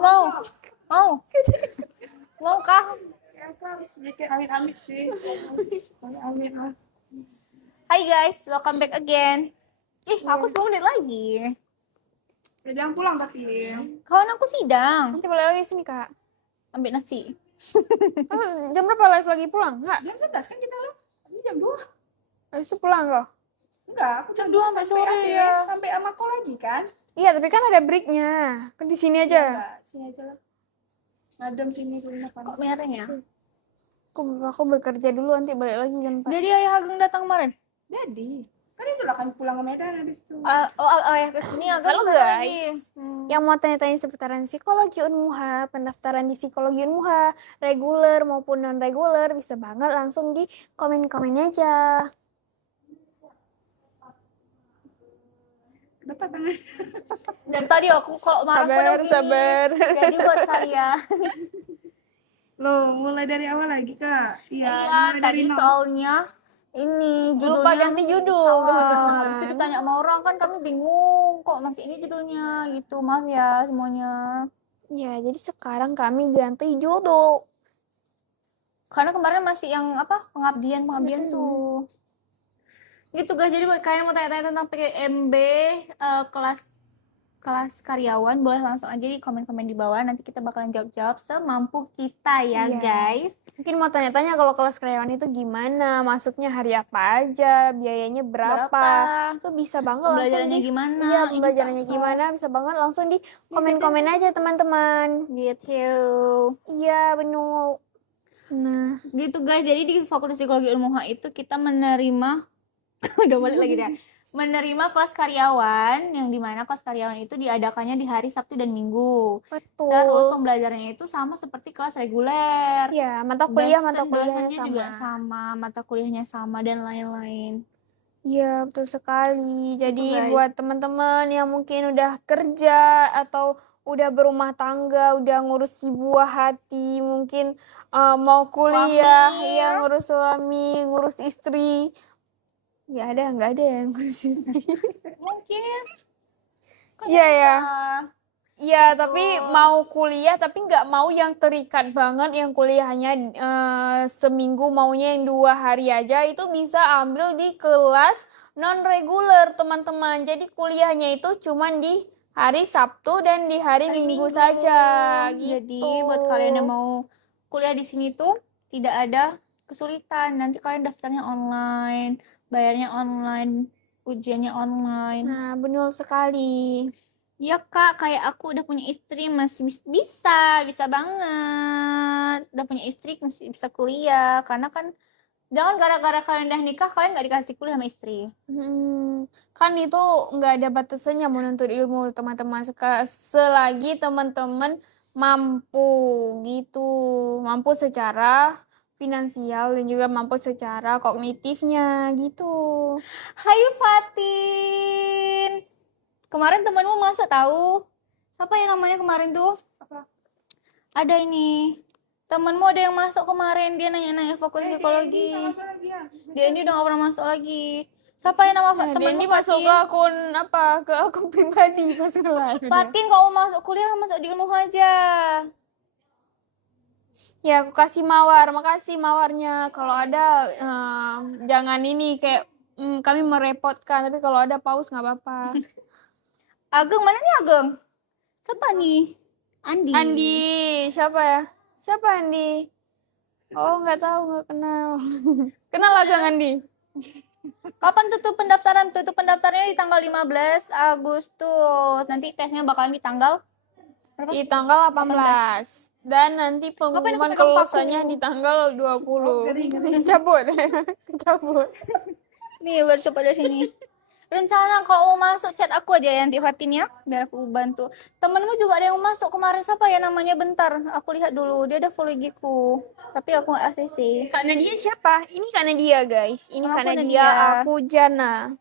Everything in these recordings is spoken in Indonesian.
Mau? Mau? Mau kah? Ya, aku harus sedikit amit-amit sih. Amit lah. Hai guys, welcome back again. Aku 10 menit lagi. Jadi yang pulang tapi. Kawan aku sidang. Nanti balik lagi sini, Kak. Ambil nasi. Jam berapa live lagi pulang? Enggak. Jam 11 kan kita lah. Ini jam 2. Habis itu pulang kok. Enggak, aku Jam 2 sampai sore habis, ya. Sampai sama kau lagi kan? Iya, tapi kan ada breaknya. Kan di sini aja. Enggak, sini aja lah. Ngadem sini rumah kan. Kok mereng ya? Aku bekerja dulu, nanti balik lagi jam 4. Jadi ayah Ageng datang kemarin? Jadi, kan itulah kan pulang ke Medan habis itu. Ayah kesini Ageng. Halo kemana lagi? guys, yang mau tanya-tanya seputaran psikologi Unmuha, pendaftaran di psikologi Unmuha, reguler maupun non-reguler, bisa banget langsung di komen-komen aja. Kenapa tangan? Dari tadi aku kalau marah pada begini. Sabar. Jadi buat kalian. Loh, mulai dari awal lagi, Kak. Iya, Iya, mulai dari tadi nol. soalnya ini judulnya Lupa ganti judul, salah. teman-teman. Habis itu ditanya sama orang kan kami bingung kok masih ini judulnya gitu. Maaf ya semuanya. Ya, jadi sekarang kami ganti judul. Karena kemarin masih yang apa? Pengabdian tuh. Gitu guys. Jadi buat kalian mau tanya-tanya tentang PMB kelas karyawan, boleh langsung aja di komen-komen di bawah. Nanti kita bakalan jawab-jawab semampu kita ya, Iya. guys. Mungkin mau tanya-tanya kalau kelas karyawan itu gimana, masuknya hari apa aja, biayanya berapa. Itu bisa banget langsung Pembelajarannya di gimana? Iya, ini pembelajarannya apa? gimana, bisa banget langsung di komen-komen aja teman-teman. Gitu. Iya, benar. Nah, Gitu guys. Jadi di Fakultas Psikologi Unmuha itu kita menerima udah balik lagi deh. Menerima kelas karyawan yang dimana kelas karyawan itu diadakannya di hari Sabtu dan Minggu. betul. Terus pembelajarannya itu sama seperti kelas reguler. Iya, mata kuliahnya Dosennya sama. juga sama, mata kuliahnya sama dan lain-lain. Iya, betul sekali. Jadi guys. buat teman-teman yang mungkin udah kerja atau udah berumah tangga, udah ngurus buah hati, mungkin mau kuliah, Suami. ya ngurus suami, ngurus istri. Ya ada, nggak ada yang ngurus istri. Mungkin. Kan Iya ya. bisa. Iya, tapi mau kuliah tapi nggak mau yang terikat banget, yang kuliahnya seminggu maunya yang 2 hari aja, itu bisa ambil di kelas non-reguler teman-teman. Jadi kuliahnya itu cuman di hari Sabtu dan di hari Minggu saja gitu. Jadi buat kalian yang mau kuliah di sini tuh tidak ada kesulitan. Nanti kalian daftarnya online, bayarnya online, ujiannya online. Nah, benar sekali. Ya kak, kayak aku udah punya istri masih bisa banget. Udah punya istri masih bisa kuliah. Karena kan jangan gara-gara kalian udah nikah kalian nggak dikasih kuliah sama istri. Kan itu nggak ada batasannya menuntut ilmu teman-teman, selagi teman-teman mampu gitu, mampu secara finansial dan juga mampu secara kognitifnya gitu. Hai Fatin. Kemarin temanmu masa tahu? Siapa yang namanya kemarin tuh? Apa? Ada ini. Temanmu ada yang masuk kemarin, dia nanya-nanya fakultas psikologi. Dia ini udah gak pernah masuk lagi. Siapa yang nama Dia temanmu ini masuk ke akun apa? Ke akun pribadi masuk live. Fatin, kalau mau masuk kuliah masuk di Unmuha aja. Ya, aku kasih mawar. Makasih mawarnya. Kalau ada jangan ini kayak kami merepotkan, tapi kalau ada pause nggak apa-apa. Ageng, mana nih Ageng? Siapa nih? Andi, siapa ya? Siapa Andi? Oh, nggak tahu, nggak kenal. Kenal Ageng Andi? Kapan tutup pendaftaran? Tutup pendaftarannya di tanggal 15 Agustus. Nanti tesnya bakalan di tanggal berapa? Di tanggal 18. Dan nanti pengumuman kelulusannya di tanggal 20. Cabut. Cabut. Nih, baru coba dari sini. Rencana kalau mau masuk chat aku aja ya nanti Fatin ya, biar aku bantu. Temenmu juga ada yang mau masuk kemarin, siapa ya namanya? Bentar, aku lihat dulu. Dia ada follow IG-ku. Tapi aku nggak ACC. Karena dia siapa? Ini karena dia, guys. Ini Aku karena Nadia. dia, aku Jana.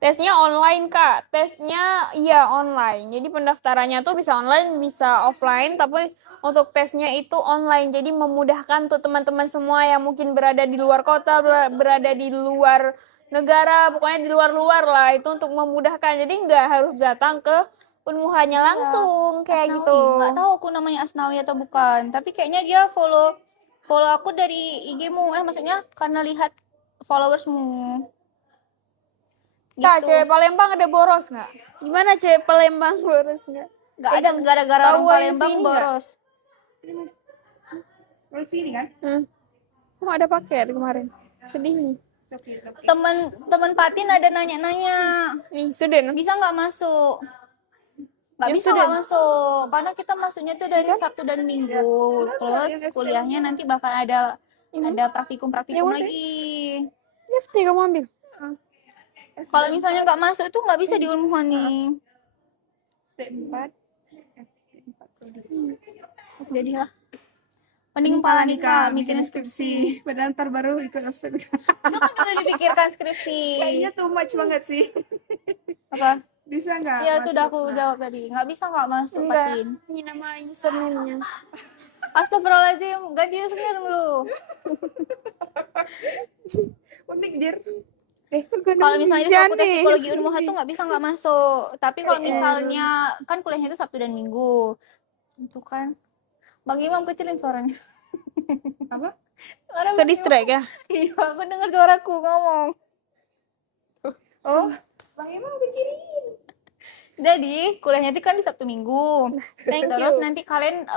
Tesnya online, Kak. Tesnya iya online. Jadi pendaftarannya tuh bisa online, bisa offline, tapi untuk tesnya itu online. Jadi memudahkan untuk teman-teman semua yang mungkin berada di luar kota, berada di luar negara, pokoknya di luar-luar lah, itu untuk memudahkan. Jadi nggak harus datang ke Unmuhanya langsung kayak Asnawi. gitu. Nggak tahu aku namanya Asnawi atau bukan. Tapi kayaknya dia follow aku dari IG-mu. Maksudnya karena lihat followersmu. Kak, Gitu. cewek Palembang ada boros nggak? Gimana cewek Palembang boros nggak? Nggak ada gara-gara Tahu orang Wifi Palembang ini nggak? boros. Wifi ini kan? Oh, ada paket kemarin. Sedih nih. Oke. Temen Patin ada nanya-nanya. Nih, sudah nanti. Bisa nggak masuk? Nggak Ya bisa sudah. nggak masuk. Karena kita masuknya tuh dari Sabtu dan Minggu. Terus kuliahnya nanti bakal ada praktikum lagi. FT kamu ambil. Kalau misalnya nggak masuk itu nggak bisa di Unmuha nih. Step 4. Jadilah. Mending pala nikah, mikirin skripsi. Padahal ntar baru ikut aspek. Itu kan udah dipikirkan skripsi. Kayaknya too much banget sih. Apa? Bisa nggak? Iya itu udah masuk? aku jawab tadi. Nggak bisa nggak masuk Enggak. Patin. Ini nama username-nya. Astagfirullahaladzim, ganti username dulu. Unik dir. Kalau misalnya di fakultas psikologi Unmuha tuh nggak bisa nggak masuk. Tapi kalau misalnya kan kuliahnya itu Sabtu dan Minggu, itu kan. Bang Imam kecilin suaranya. Apa? Suara Ke distract ya? Iya, aku dengar suaraku ngomong. Oh, Bang Imam kecilin. Jadi kuliahnya itu kan di Sabtu Minggu. Thank Terus you. nanti kalian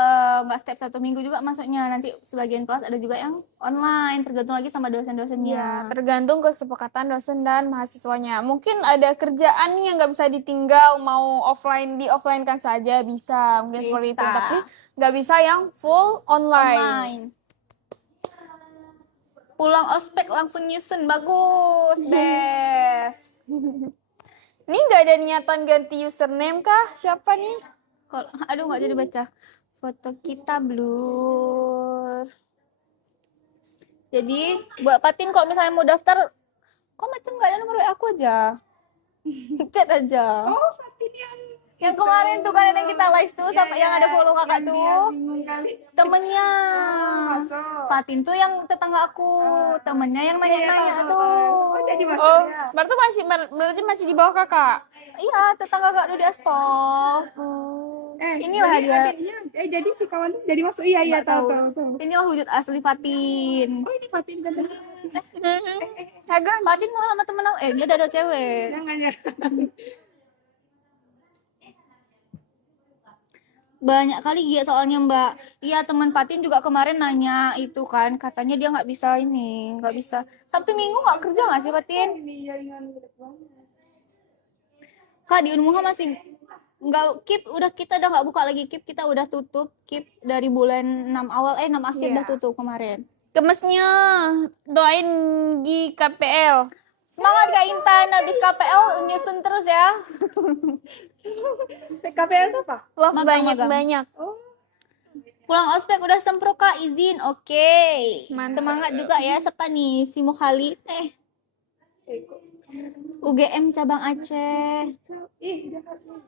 nggak setiap Sabtu Minggu juga masuknya. Nanti sebagian kelas ada juga yang online, tergantung lagi sama Ya, dosen-dosennya. tergantung kesepakatan dosen dan mahasiswanya. Mungkin ada kerjaan nih yang nggak bisa ditinggal, mau di offline kan saja bisa, mungkin seperti itu. Bisa. Tapi nggak bisa yang full online. Online. Pulang ospek langsung nyusun, bagus, best. Ini nggak ada niatan ganti username kah? Siapa nih? Aduh nggak jadi baca. Foto kita blur. Jadi buat Patin kalau misalnya mau daftar, kok macam nggak ada nomor WA aku aja. Chat aja. Oh, Fatin Yang kemarin tuh kan yang kita live tuh sampai yang ada follow kakak yang dia tuh bingung kali. temennya. Masuk. Fatin tuh yang tetangga aku, temennya yang nanya-nanya tahu, tuh. tahu. Oh, jadi masuk Oh, ya. berarti masih di bawah kakak. Iya, tetangga kak dulu di Aspol. Inilah jadi dia. adiknya, jadi si kawan tuh jadi masuk. Iya, Nggak tahu. Inilah wujud asli Fatin. Oh, ini Fatin kan. Agak. Fatin mau sama temen aku, dia udah ada cewek. Jangan ya. Banyak kali dia soalnya Mbak. Iya teman Fatin juga kemarin nanya itu kan, katanya dia nggak bisa nggak bisa. Sabtu Minggu nggak kerja nggak sih Fatin? Ini jaringan gede banget. Kak di Unmuha masih nggak kita udah nggak buka lagi kita udah tutup dari bulan 6 awal 6 akhir Iya. udah tutup kemarin. Gemesnya doain di KPL. Semangat Kak Intan, habis KPL nyusun terus ya. KPL itu apa? Love Magang. banyak-banyak. Oh, Pulang ospek udah sempro Kak, izin. Oke. Mantap. Semangat juga ya siapa nih si Mukhali. kok. UGM cabang Aceh. Jahat nih.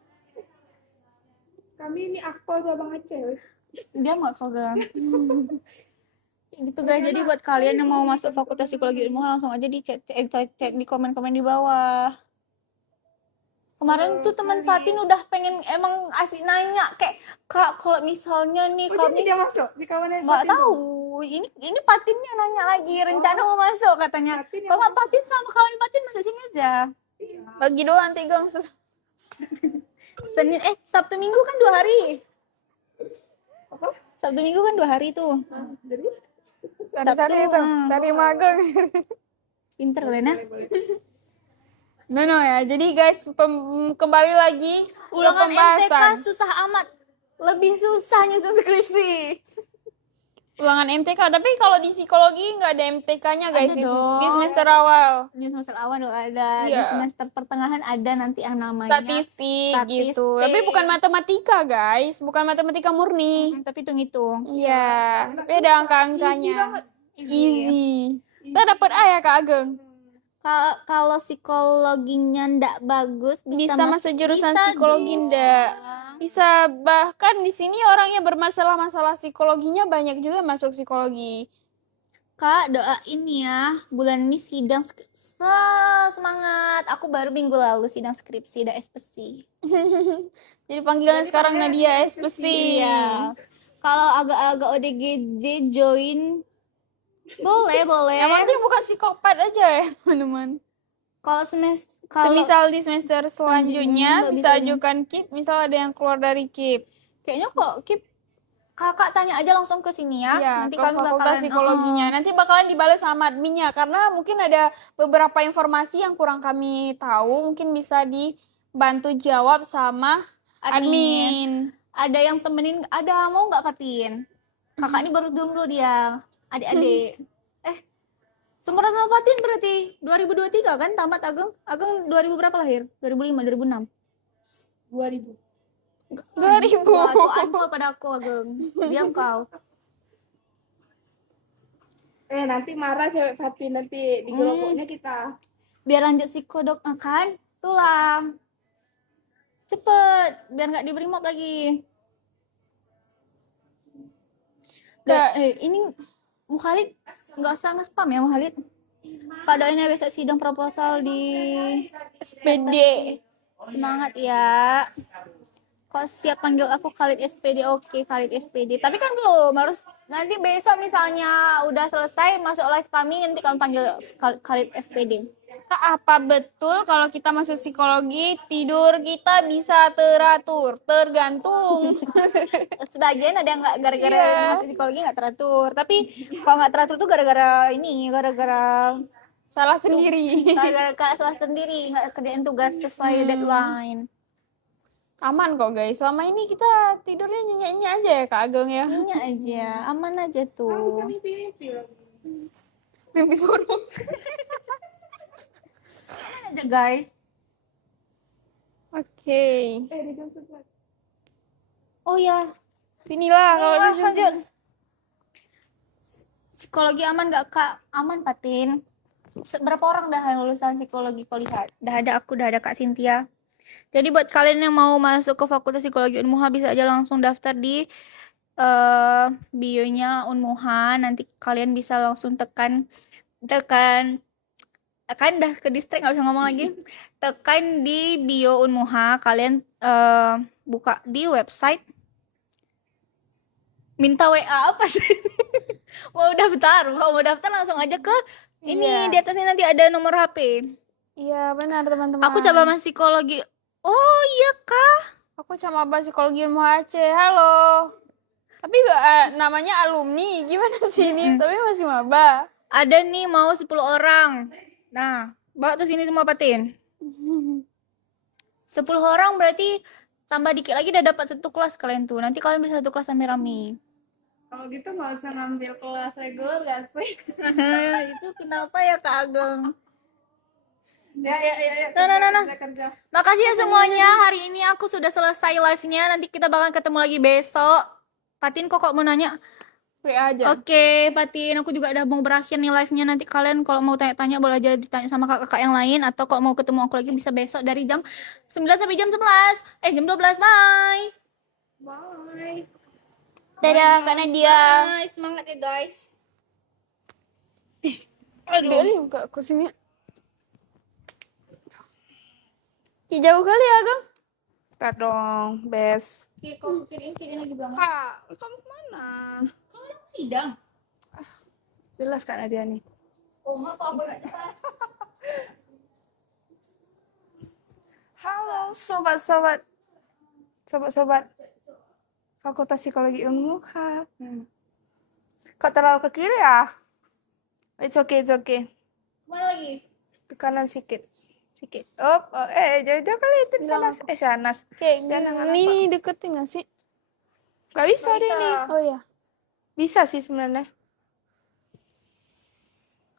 Kami ini akpol cabang Aceh. Dia nggak kagak. Gitu guys, jadi buat kalian yang mau masuk fakultas psikologi Unmuha langsung aja di cek di komen-komen di bawah. Kemarin tuh teman Fatin udah pengen emang asik nanya kayak Kak kalau misalnya nih Oh, jadi kami dia masuk si kawannya. nggak Fatin. tahu ini Fatinnya nanya lagi rencana mau masuk katanya. Fatin yang Bapak Fatin sama kawan Fatin masuk sini aja. Bagi doang tigang. Senin Sabtu Minggu kan 2 hari. Apa? Sabtu Minggu kan 2 hari tuh. Jadi Cari-cari Sabtu, itu, cari magang. Pinter Lena. No ya. Jadi guys, kembali lagi ke Ulangan MTK pembahasan. susah amat. Lebih susah nyusun skripsi. Ulangan MTK, tapi kalau di psikologi nggak ada MTK-nya guys Ada dong. di semester awal. Di semester awal udah ada, di Iya. semester pertengahan ada nanti yang namanya Statistik gitu. statistik. Tapi bukan matematika guys, bukan matematika murni. tapi hitung-hitung. Iya, beda angka-angkanya. Easy. Kita dapat A ya Kak Ageng. Kalau psikologinya ndak bagus Bisa masuk jurusan bisa psikologi dong. ndak? Bisa, bahkan di sini orang yang bermasalah-masalah psikologinya banyak juga masuk psikologi. Kak, doain ya. Bulan ini sidang semangat. Aku baru minggu lalu sidang skripsi, udah espesi. Jadi panggilan sekarang Nadia espesi. Iya. Kalau agak-agak ODGJ join, boleh, boleh. Yang penting bukan psikopat aja ya, teman-teman. Kalau semester, Semisal di semester selanjutnya nggak bisa bisa ini. ajukan KIP, misal ada yang keluar dari KIP. kayaknya kok Kip, kakak tanya aja langsung ke sini ya. Iya, Nanti ke kami fakultas bakalan psikologinya. Nanti bakalan dibalas sama adminnya karena mungkin ada beberapa informasi yang kurang kami tahu, mungkin bisa dibantu jawab sama admin. Ada yang temenin, ada mau nggak Fatin? Kakak ini baru jomblo dia, adik-adik. Seumuran sama Fatin berarti 2023 kan tamat Ageng? Ageng 2000 berapa lahir? 2005, 2006. 2000. 2000. Wah, tua pada aku Ageng. Diam kau. Nanti marah cewek Fatin nanti digeroboknya kita. Biar lanjut psikodok kan? Tulang. Cepet, biar nggak diberi map lagi. Ini Mukhalid nggak usah nge-spam ya Mukhalid. Padahalnya besok sidang proposal di SPD. Semangat ya. Kok siap panggil aku Khalid SPD? Oke, Khalid SPD. Tapi kan belum, harus nanti besok misalnya udah selesai masuk live kami nanti kami panggil Khalid SPD. Kak, apa betul kalau kita masuk psikologi tidur kita bisa teratur, tergantung? Sebagian ada yang nggak gara-gara Iya. masuk psikologi nggak teratur. Tapi kalau nggak teratur tuh gara-gara ini, gara-gara Salah sendiri. gara-gara salah sendiri, nggak kerjain tugas sesuai deadline. Aman kok guys, selama ini kita tidurnya nyenyak-nyenyak aja ya Kak Ageng ya. Ini aja, aman aja tuh. Mimpi-mimpi loh. Mimpi buruk. Aman aja guys. Oke. Di jam 11. Oh ya, Sinilah kalau Wah, di sini. lanjut. Psikologi aman nggak Kak? Aman Patin. Berapa orang dah yang lulusan psikologi kau lihat? Dah ada aku, dah ada Kak Cynthia. Jadi buat kalian yang mau masuk ke Fakultas Psikologi Unmuha bisa aja langsung daftar di bio-nya Unmuha. Nanti kalian bisa langsung tekan kan dah ke distrik nggak bisa ngomong lagi. Tekan di bio Unmuha, kalian buka di website. Minta WA apa sih? mau daftar langsung aja ke ini. Iya. Di atasnya nanti ada nomor HP. Iya benar teman-teman. Aku coba mas psikologi. Oh iya kah? Aku sama Mbak Psikologi Ilmu Aceh. Halo. Tapi namanya alumni gimana sih ini? Tapi masih maba. Ada nih mau 10 orang. Nah, bawa tuh sini semua Patin. 10 orang berarti tambah dikit lagi udah dapat satu kelas kalian tuh. Nanti kalian bisa satu kelas rame-rame. Kalau gitu nggak usah ngambil kelas reguler sih. Itu kenapa ya Kak Ageng? Ya. Nah. Kerja. Makasih ya semuanya. Hari ini aku sudah selesai live-nya. Nanti kita bakal ketemu lagi besok. Patin kok mau nanya? WA aja. Oke, Patin, aku juga udah mau berakhir nih live-nya. Nanti kalian kalau mau tanya-tanya boleh aja ditanya sama kakak-kakak yang lain. Atau kalau mau ketemu aku lagi bisa besok dari jam 9 sampai jam 11. Jam 12. Bye. Bye. Dadah Kak Nadia. Bye. Semangat ya guys. Aduh, buka kursinya. Jauh kali ya, Gang? Enggak dong, Bes. Kiri lagi banget. Kak, kamu kemana? Kamu udah sidang? Jelas Kak Nadia nih. Oh, maaf aku Halo sobat-sobat. Sobat-sobat Fakultas Psikologi Unmuha. Kok terlalu ke kiri ya? It's okay. Mana lagi? Ke kanan sedikit. Jauh-jauh kali itu Sanas. Sanas. Kayak Jangan ini deketin gak sih? Gak bisa deh ini. Oh ya, Bisa sih sebenarnya.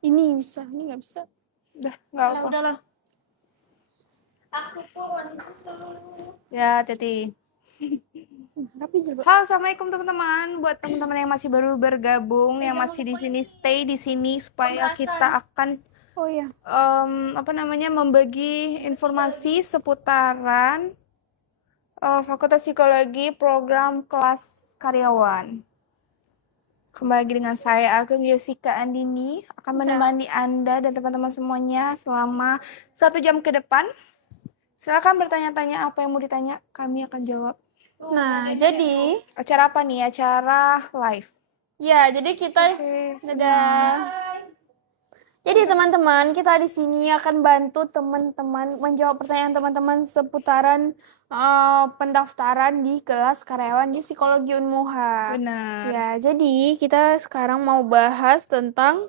ini bisa, ini nggak bisa. Udah, nggak apa. Udahlah. Aku pun. Ya, Teti. Tapi juga. Halo, assalamualaikum teman-teman. Buat teman-teman yang masih baru bergabung, yang masih di sini, stay di sini supaya kita akan Oh ya. membagi informasi seputaran Fakultas Psikologi program kelas karyawan. Kembali lagi dengan saya Ageng Yosika Andini akan Bisa. menemani Anda dan teman-teman semuanya selama 1 jam ke depan. Silakan bertanya-tanya apa yang mau ditanya, kami akan jawab. Nah, jadi Acara apa nih? Acara live. ya, jadi kita Oke, dadah. Jadi teman-teman, kita di sini akan bantu teman-teman menjawab pertanyaan teman-teman seputaran pendaftaran di kelas karyawan di Psikologi Unmuha. Benar. Ya, jadi kita sekarang mau bahas tentang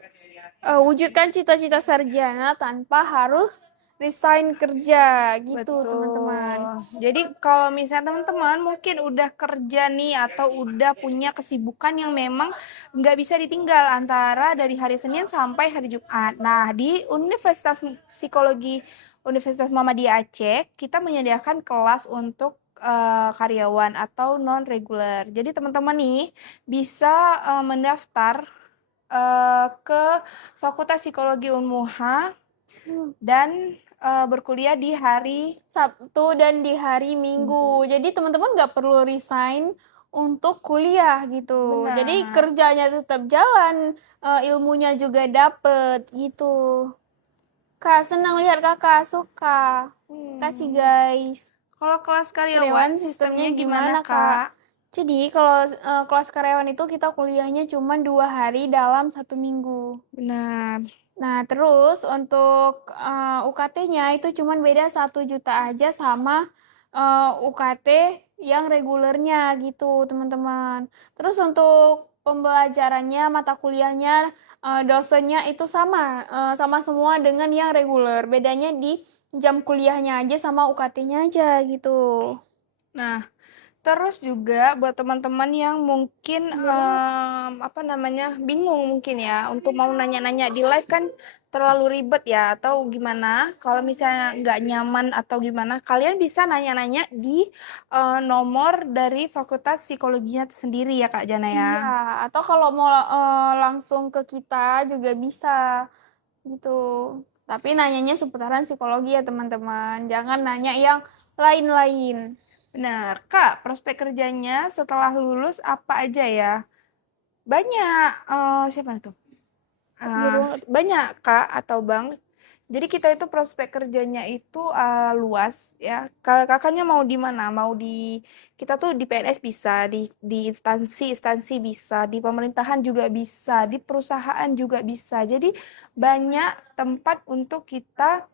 wujudkan cita-cita sarjana tanpa harus resign kerja gitu, teman-teman. Jadi kalau misalnya teman-teman mungkin udah kerja nih atau udah punya kesibukan yang memang nggak bisa ditinggal antara dari hari Senin sampai hari Jumat. Nah, di Universitas Psikologi Universitas Muhammadiyah Aceh, kita menyediakan kelas untuk karyawan atau non reguler. Jadi teman-teman nih bisa mendaftar ke Fakultas Psikologi Unmuha dan berkuliah di hari Sabtu dan di hari Minggu. Jadi teman-teman nggak perlu resign untuk kuliah gitu. Benar. Jadi kerjanya tetap jalan, ilmunya juga dapet gitu. Kak, senang lihat kakak, suka. Kasih guys. Kalau kelas Karyawan karyawan sistemnya sistemnya gimana, gimana, Kak? Kak? Jadi kalau kelas karyawan itu kita kuliahnya cuma 2 hari dalam 1 minggu. Benar. Nah, terus untuk UKT-nya itu cuma beda 1 juta aja sama UKT yang regulernya gitu, teman-teman. Terus untuk pembelajarannya, mata kuliahnya, dosennya itu sama, sama semua dengan yang reguler. Bedanya di jam kuliahnya aja sama UKT-nya aja gitu. Nah, terus juga buat teman-teman yang mungkin bingung mungkin ya untuk mau nanya-nanya di live kan terlalu ribet ya atau gimana. Kalau misalnya nggak nyaman atau gimana, kalian bisa nanya-nanya di nomor dari Fakultas Psikologinya sendiri ya Kak Jana ya. Iya, atau kalau mau langsung ke kita juga bisa gitu. Tapi nanyanya seputaran psikologi ya teman-teman. Jangan nanya yang lain-lain. Benar, Kak, prospek kerjanya setelah lulus apa aja ya? Banyak, siapa tuh? Banyak, Kak atau Bang. Jadi kita itu prospek kerjanya itu luas ya. Kalau kakaknya mau di mana? Mau di kita tuh di PNS bisa, di instansi bisa, di pemerintahan juga bisa, di perusahaan juga bisa. Jadi banyak tempat untuk kita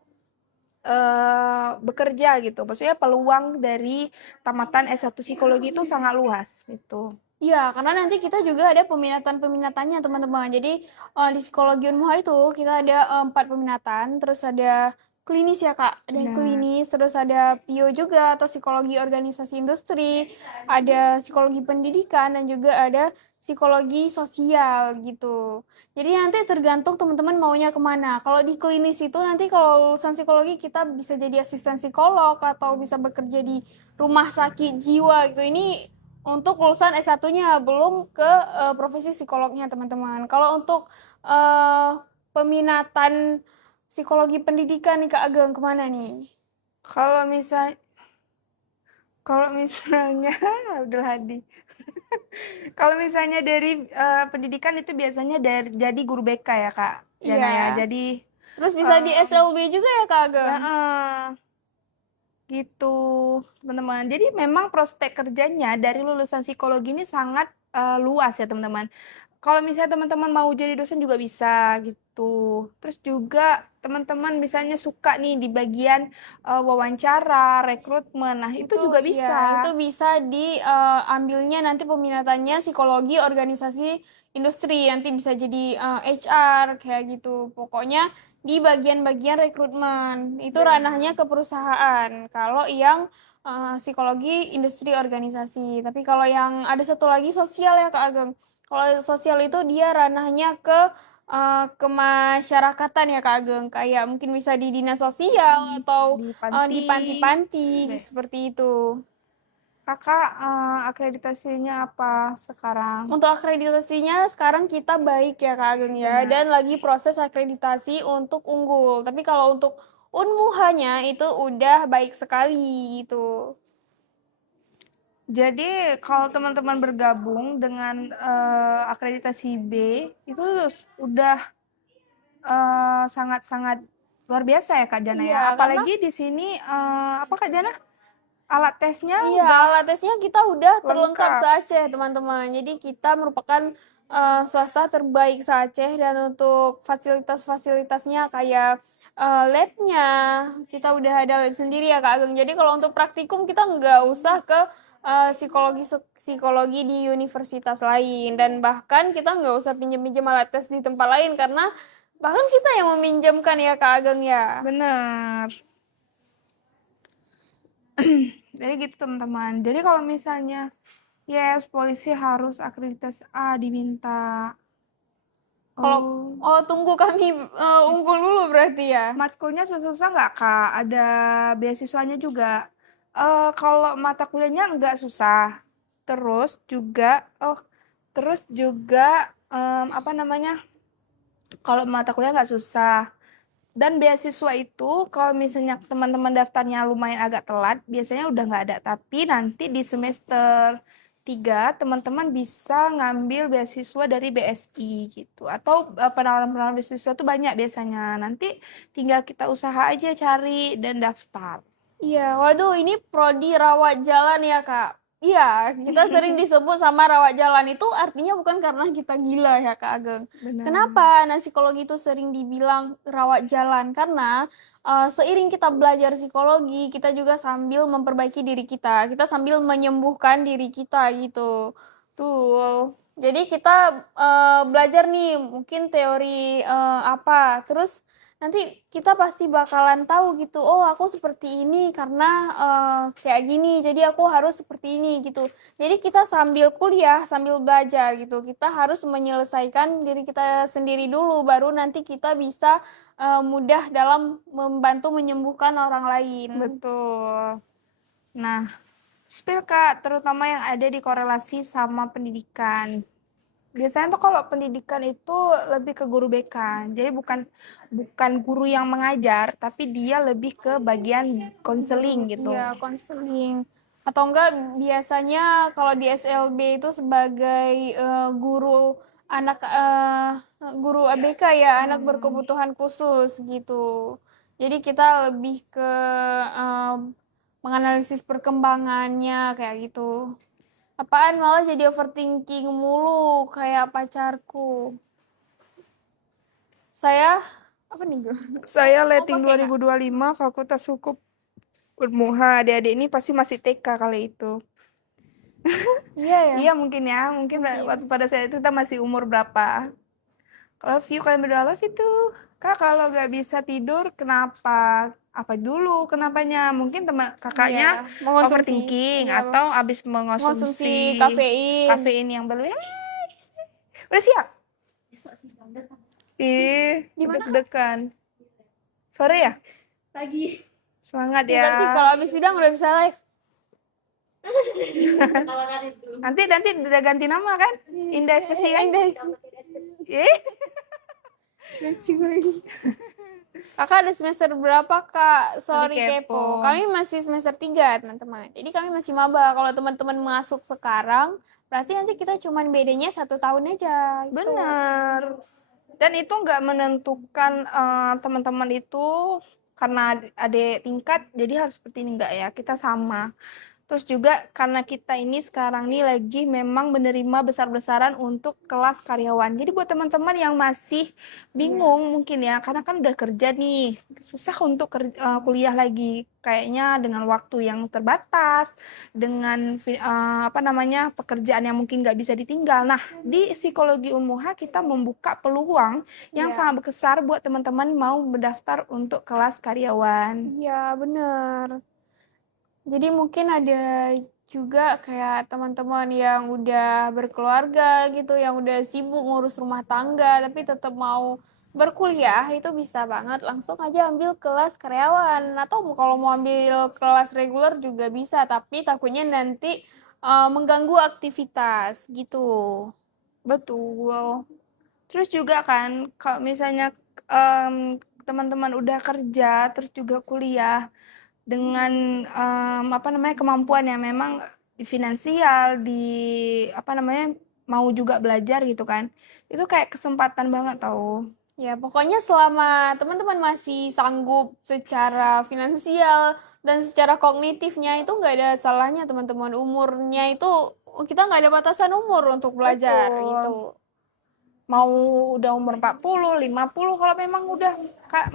bekerja gitu. Maksudnya peluang dari tamatan S1 psikologi itu sangat luas gitu. Iya, karena nanti kita juga ada peminatan-peminatannya teman-teman. Jadi di psikologi Unmuha itu kita ada 4 peminatan, terus ada klinis ya Kak, ada Benar. klinis, terus ada PIO juga atau psikologi organisasi industri, ada psikologi pendidikan dan juga ada psikologi sosial gitu. Jadi nanti tergantung teman-teman maunya kemana. Kalau di klinis itu nanti kalau lulusan psikologi kita bisa jadi asisten psikolog atau bisa bekerja di rumah sakit jiwa gitu. Ini untuk lulusan S1-nya, belum ke profesi psikolognya teman-teman. Kalau untuk peminatan psikologi pendidikan nih Kak Ageng kemana nih? Kalau misalnya Abdul Hadi. Kalau misalnya dari pendidikan itu biasanya jadi guru BK ya Kak. Jana ya. Iya. Jadi Terus bisa di SLB juga ya Kak Ageng? gitu teman-teman. Jadi memang prospek kerjanya dari lulusan psikologi ini sangat luas ya teman-teman. Kalau misalnya teman-teman mau jadi dosen juga bisa gitu. Terus juga teman-teman misalnya suka nih di bagian wawancara, rekrutmen. Nah, itu juga Iya, bisa. itu bisa diambilnya nanti peminatannya psikologi organisasi industri. Nanti bisa jadi HR kayak gitu. Pokoknya di bagian-bagian rekrutmen. Itu ranahnya ke perusahaan. Kalau yang psikologi industri organisasi. Tapi kalau yang ada satu lagi sosial ya Kak Ageng. Kalau sosial itu dia ranahnya ke kemasyarakatan ya Kak Ageng, kayak mungkin bisa di dinas sosial atau di panti-panti seperti itu. Kakak akreditasinya apa sekarang? Untuk akreditasinya sekarang kita baik ya Kak Ageng ya, dan lagi proses akreditasi untuk unggul. Tapi kalau untuk Unmuhanya itu udah baik sekali gitu. Jadi kalau teman-teman bergabung dengan akreditasi B itu udah sangat-sangat luar biasa ya Kak Jana ya. Iya, karena Apalagi di sini apa Kak Jana? Alat tesnya iya, udah alat tesnya kita udah terlengkap lengkap. se-Aceh, teman-teman. Jadi kita merupakan swasta terbaik se-Aceh, dan untuk fasilitas-fasilitasnya kayak labnya, kita udah ada lab sendiri ya Kak Ageng. Jadi kalau untuk praktikum kita nggak usah ke psikologi di universitas lain, dan bahkan kita nggak usah pinjam-pinjam alat tes di tempat lain karena bahkan kita yang meminjamkan ya Kak Ageng ya. Bener. Jadi gitu teman-teman. Jadi kalau misalnya yes, polisi harus akreditasi A diminta. Kalau tunggu kami unggul dulu berarti ya. Matkulnya susah-susah nggak Kak? Ada beasiswanya juga. Kalau mata kuliahnya nggak susah. Terus juga apa namanya? Kalau mata kuliah nggak susah. Dan beasiswa itu kalau misalnya teman-teman daftarnya lumayan agak telat, biasanya udah nggak ada. Tapi nanti di semester 3 teman-teman bisa ngambil beasiswa dari BSI gitu. Atau penawaran-penawaran beasiswa tuh banyak biasanya. Nanti tinggal kita usaha aja cari dan daftar. Iya, waduh ini prodi rawat jalan ya Kak. Iya, kita sering disebut sama rawat jalan, itu artinya bukan karena kita gila ya Kak Ageng. Benar. Kenapa anak psikologi itu sering dibilang rawat jalan? Karena seiring kita belajar psikologi, kita juga sambil memperbaiki diri kita. Kita sambil menyembuhkan diri kita gitu. Tuh. Jadi kita belajar nih mungkin teori apa, terus nanti kita pasti bakalan tahu gitu, oh aku seperti ini karena kayak gini, jadi aku harus seperti ini gitu. Jadi kita sambil kuliah, sambil belajar gitu, kita harus menyelesaikan diri kita sendiri dulu, baru nanti kita bisa mudah dalam membantu menyembuhkan orang lain. Betul. Nah, spill Kak, terutama yang ada di korelasi sama pendidikan. Biasanya tuh kalau pendidikan itu lebih ke guru BK. Jadi bukan guru yang mengajar, tapi dia lebih ke bagian konseling gitu. Iya, konseling. Atau enggak biasanya kalau di SLB itu sebagai guru anak guru ABK ya, anak berkebutuhan khusus gitu. Jadi kita lebih ke menganalisis perkembangannya kayak gitu. Apaan malah jadi overthinking mulu kayak pacarku. Saya apa nih, Bro? Saya letting pakai 2025 Fakultas Hukum Unmuha. Adik-adik ini pasti masih TK kali itu. Iya ya. Iya mungkin ya, mungkin waktu pada saat itu kita masih umur berapa. Love you, kalian berdua love itu. Kak kalau nggak bisa tidur kenapa? Apa dulu kenapanya? Mungkin teman kakaknya Iya, mengonsumsi. overthinking Iya, atau habis mengonsumsi mengonsumsi kafein. kafein yang berlebihan. Udah siap? Ih, Di mana, Kak? deg-degan. Sore ya? Pagi. Semangat Ya, berarti ya. kalau habis sidang udah bisa live. Tawaran itu. Nanti udah ganti nama kan? Indah Spesi kan? Indah. Ih, Lucu lagi. Kakak ada semester berapa, Kak? Sorry Sorry, kepo. kepo. Kami masih semester 3, teman-teman. Jadi kami masih maba. Kalau teman-teman masuk sekarang, berarti nanti kita cuman bedanya 1 tahun aja. Gitu. bener. Dan itu nggak menentukan teman-teman itu karena adik tingkat, jadi harus seperti ini nggak ya? Kita sama. Terus juga karena kita ini sekarang nih lagi memang menerima besar-besaran untuk kelas karyawan. Jadi buat teman-teman yang masih bingung mungkin ya, karena kan udah kerja nih, susah untuk kuliah lagi. Kayaknya dengan waktu yang terbatas, dengan apa namanya pekerjaan yang mungkin nggak bisa ditinggal. Nah, di Psikologi Unmuha kita membuka peluang yang Iya. sangat besar buat teman-teman mau mendaftar untuk kelas karyawan. Iya, bener. Jadi mungkin ada juga kayak teman-teman yang udah berkeluarga gitu, yang udah sibuk ngurus rumah tangga, tapi tetap mau berkuliah, itu bisa banget langsung aja ambil kelas karyawan. Atau kalau mau ambil kelas reguler juga bisa, tapi takutnya nanti mengganggu aktivitas gitu. Betul. Terus juga kan, kalau misalnya teman-teman udah kerja, terus juga kuliah dengan apa namanya kemampuan yang memang di finansial, di apa namanya, mau juga belajar gitu kan. Itu kayak kesempatan banget tau. Ya, pokoknya selama teman-teman masih sanggup secara finansial dan secara kognitifnya itu nggak ada salahnya teman-teman. Umurnya itu kita nggak ada batasan umur untuk belajar Betul. gitu. Mau udah umur 40, 50, kalau memang udah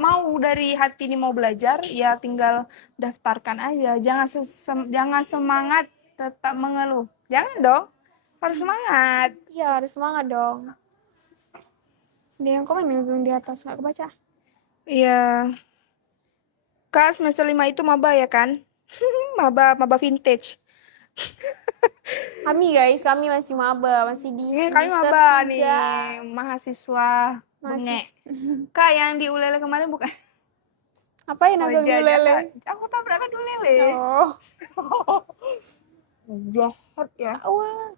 mau dari hati ini mau belajar, ya tinggal daftarkan aja. Jangan semangat tetap mengeluh. Jangan dong. Harus semangat. Iya, harus semangat dong. Ada yang komen yang di atas nggak kebaca. Iya. Kak, semester 5 itu maba ya kan? maba vintage. Kami guys, kami masih maba, masih di Ini kami semester maba 3. nih, mahasiswa bengek. Kak, yang di Ulele kemarin bukan? Apa yang agak Wajahnya, lele? Kak. Aku tabrakan Ulele. Oh. Jahat ya. Wah.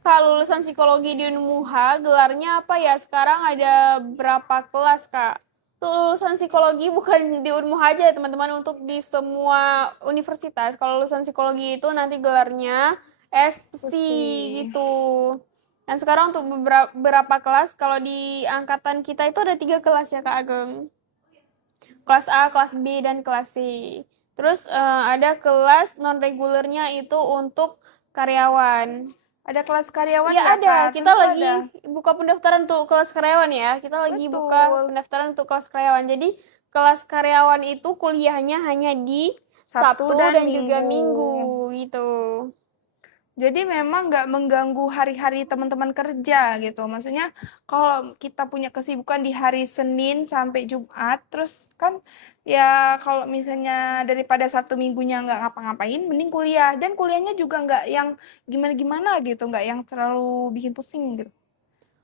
Kak, lulusan psikologi di Unmuha, gelarnya apa ya? Sekarang ada berapa kelas, Kak? Tuh, lulusan psikologi bukan di Unmuha aja ya, teman-teman, untuk di semua universitas. Kalau lulusan psikologi itu nanti gelarnya SPSI gitu. Dan sekarang untuk beberapa kelas, kalau di angkatan kita itu ada 3 kelas ya, Kak Ageng. Kelas A, kelas B, dan kelas C. Terus ada kelas non-regulernya itu untuk karyawan. Ada kelas karyawan Iya nggak, ada, Kak? kita Tentu lagi ada. buka pendaftaran untuk kelas karyawan ya. Kita lagi buka Betul. pendaftaran untuk kelas karyawan. Jadi kelas karyawan itu kuliahnya hanya di Sabtu dan juga Minggu gitu. Jadi memang nggak mengganggu hari-hari teman-teman kerja gitu. Maksudnya kalau kita punya kesibukan di hari Senin sampai Jumat, terus kan ya kalau misalnya daripada Sabtu Minggunya nggak ngapa-ngapain, mending kuliah. Dan kuliahnya juga nggak yang gimana-gimana gitu, nggak yang terlalu bikin pusing gitu.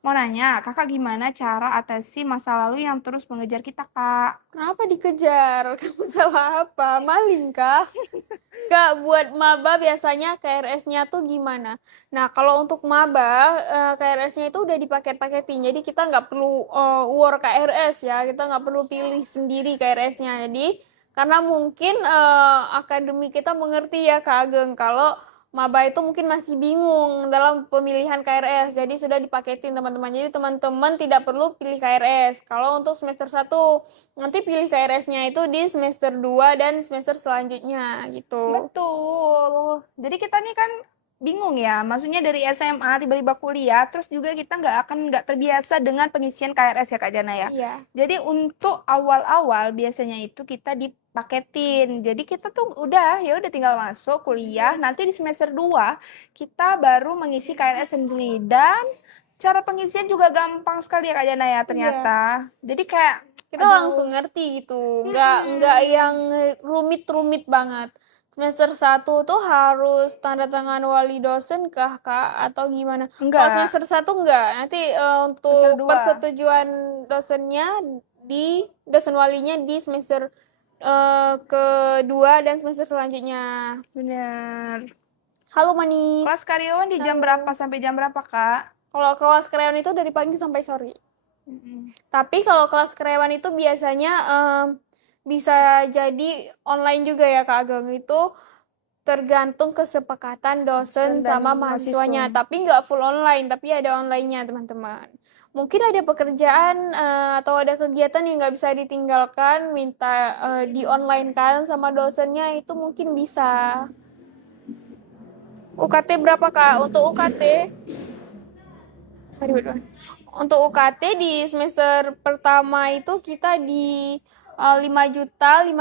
Mau nanya, kakak gimana cara atasi masa lalu yang terus mengejar kita, Kak? Kenapa dikejar? Kamu salah apa? Maling kah? Kak, buat maba biasanya KRS-nya tuh gimana? Nah, kalau untuk maba, KRS-nya itu udah dipaket-paketin. Jadi kita nggak perlu war KRS ya. Kita nggak perlu pilih sendiri KRS-nya. Jadi, karena mungkin akademi kita mengerti ya Kak Ageng, kalau maba itu mungkin masih bingung dalam pemilihan KRS. Jadi sudah dipaketin teman-teman. Jadi teman-teman tidak perlu pilih KRS. Kalau untuk semester 1, nanti pilih KRS-nya itu di semester 2 dan semester selanjutnya gitu. Betul. Jadi kita nih kan bingung ya, maksudnya dari SMA tiba-tiba kuliah, terus juga kita nggak terbiasa dengan pengisian KRS ya Kak Jana ya. Iya. Jadi untuk awal-awal biasanya itu kita dipaketin. Jadi kita tuh udah tinggal masuk kuliah, nanti di semester 2 kita baru mengisi KRS sendiri. Dan cara pengisian juga gampang sekali ya Kak Jana ya ternyata. Jadi kayak kita langsung ngerti gitu, nggak yang rumit-rumit banget. Semester 1 tuh harus tanda tangan wali dosen kah Kak atau gimana? Enggak. Kalau semester 1 enggak. Nanti untuk Semester 2. persetujuan dosennya di dosen walinya di semester kedua dan semester selanjutnya. Benar. Halo manis. Kelas karyawan di jam berapa sampai jam berapa, Kak? Kalau kelas karyawan itu dari pagi sampai sore. Tapi kalau kelas karyawan itu biasanya bisa jadi online juga ya Kak Ageng. Itu tergantung kesepakatan dosen Dan sama mahasiswanya. Tapi nggak full online, tapi ada online-nya teman-teman. Mungkin ada pekerjaan atau ada kegiatan yang nggak bisa ditinggalkan, minta di online kan sama dosennya, itu mungkin bisa. UKT berapa Kak? Untuk UKT? Untuk UKT di semester pertama itu kita di 5.505.000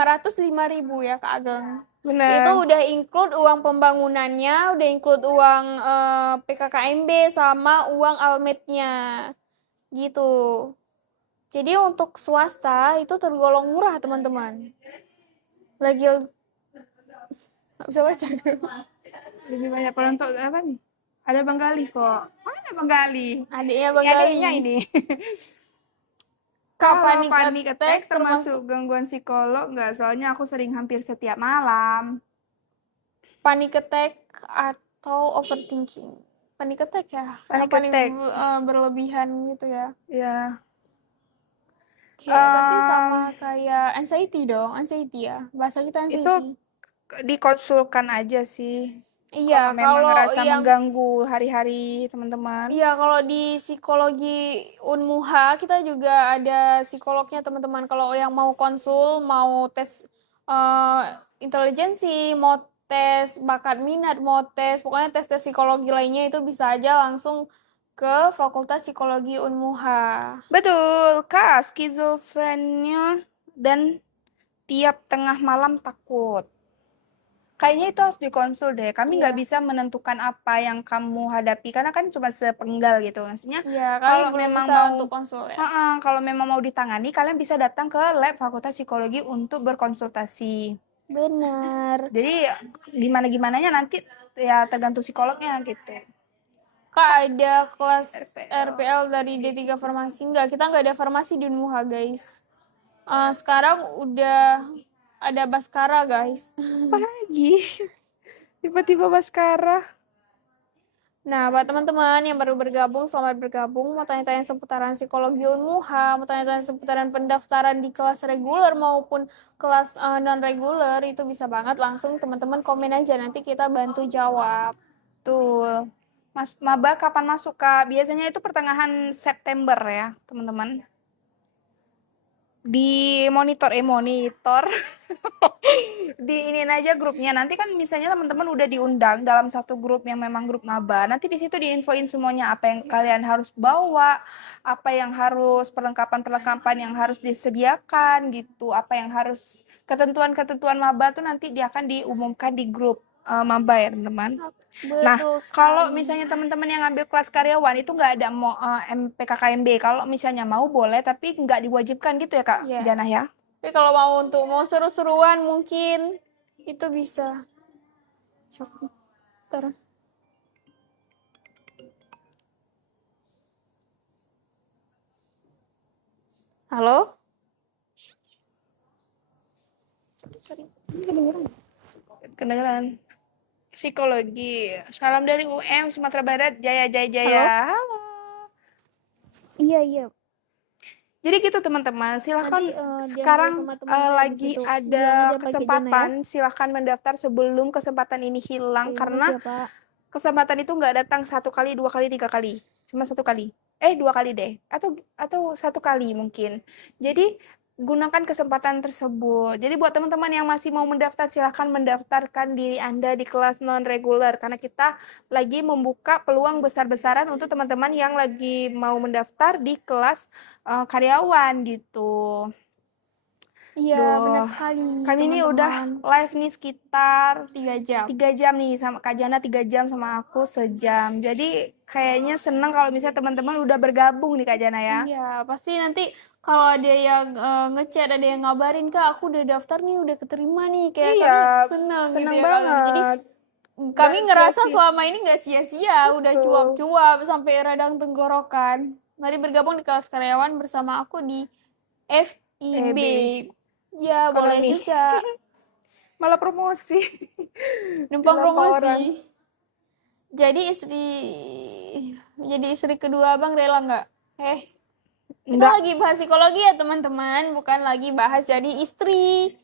ya Kak Ageng. Benar. Itu udah include uang pembangunannya, udah include uang PKKMB sama uang almednya. Gitu. Jadi untuk swasta itu tergolong murah teman-teman. Lagi nggak bisa baca. Lebih banyak penonton apa nih? Ada Bang Gali kok. Mana Bang Gali? Adiknya Bang Gali. Adiknya ini. Kapan Panic attack termasuk gangguan psikolog nggak? Soalnya aku sering hampir setiap malam. Panic attack atau overthinking? Panic attack ya? Panic Yang paling attack. berlebihan gitu ya? Ya. Kayak berarti sama kayak anxiety dong, anxiety ya? Bahasa kita anxiety. Itu dikonsulkan aja sih. Iya, Kalau memang kalau ngerasa yang mengganggu hari-hari teman-teman. iya, kalau di psikologi Unmuha kita juga ada psikolognya teman-teman. Kalau yang mau konsul, mau tes eh, intelijensi, mau tes bakat minat, mau tes pokoknya tes-tes psikologi lainnya itu bisa aja langsung ke Fakultas Psikologi Unmuha. Betul, Kak, skizofrenia dan tiap tengah malam takut. Kayaknya itu harus dikonsul deh. Kami nggak Iya, bisa menentukan apa yang kamu hadapi karena kan cuma sepenggal gitu. Maksudnya iya, kami kalau belum memang bisa mau, untuk konsul ya. kalau memang mau ditangani, kalian bisa datang ke lab Fakultas Psikologi untuk berkonsultasi. Benar. Jadi gimana-gimananya nanti ya tergantung psikolognya gitu. Kak, ada kelas RPL. RPL dari D3 Farmasi? Enggak, kita nggak ada farmasi di Unmuha, guys. Sekarang udah ada Baskara, guys. Apa lagi? Tiba-tiba Baskara. Nah, buat teman-teman yang baru bergabung, selamat bergabung. Mau tanya-tanya seputaran psikologi Unmuha, mau tanya-tanya seputaran pendaftaran di kelas reguler maupun kelas non-reguler, itu bisa banget langsung teman-teman komen aja. Nanti kita bantu jawab. Tuh. Mas Maba kapan masuk, Kak? Biasanya itu pertengahan September ya, teman-teman. Di monitor di ini aja grupnya. Nanti kan misalnya teman-teman udah diundang dalam satu grup yang memang grup maba. Nanti di situ diinfoin semuanya apa yang kalian harus bawa, apa yang harus perlengkapan-perlengkapan yang harus disediakan gitu, apa yang harus ketentuan-ketentuan maba tuh nanti dia akan diumumkan di grup maba ya teman-teman. Nah, Betul kalau sekali. misalnya teman-teman yang ngambil kelas karyawan itu nggak ada mau MPKKMB. Kalau misalnya mau boleh, tapi nggak diwajibkan gitu ya Kak Ya. Janah ya. Tapi kalau mau seru-seruan mungkin itu bisa. Bentar. Halo? Sorry. Kedengeran. Psikologi. Salam dari UM Sumatera Barat. Jaya Jaya Jaya. Halo? Halo. Iya. Jadi gitu teman-teman, silahkan Tadi diambil sekarang sama teman saya di lagi situ. ada Bilang aja pakai Jana ya. kesempatan, silahkan mendaftar sebelum kesempatan ini hilang Terima karena kasih ya, Pak. kesempatan itu nggak datang 1 kali, 2 kali, 3 kali, cuma 1 kali. 2 kali deh, atau 1 kali mungkin. Jadi gunakan kesempatan tersebut. Jadi buat teman-teman yang masih mau mendaftar, silahkan mendaftarkan diri Anda di kelas non-reguler karena kita lagi membuka peluang besar-besaran untuk teman-teman yang lagi mau mendaftar di kelas karyawan gitu. Iya, benar Duh, sekali, kami ini udah teman-teman. live nih sekitar 3 jam. 3 jam nih sama Kak Jana, 3 jam sama aku sejam. Jadi kayaknya seneng kalau misalnya teman-teman udah bergabung nih Kak Jana ya. Iya, pasti nanti kalau ada yang ngechat, ada yang ngabarin, Kak, aku udah daftar nih, udah keterima nih. Kayak Iya, kami seneng gitu seneng ya, Kak. Jadi banget. kami Nggak ngerasa sia-sia. selama ini nggak sia-sia, udah Betul. cuap-cuap sampai radang tenggorokan. Mari bergabung di kelas karyawan bersama aku di FIB. FIB. Ya, boleh Ekonomi. juga. Malah promosi. Numpang Dilempar orang. promosi. Jadi istri kedua Abang rela nggak? Kita Enggak. lagi bahas psikologi ya teman-teman, bukan lagi bahas jadi istri.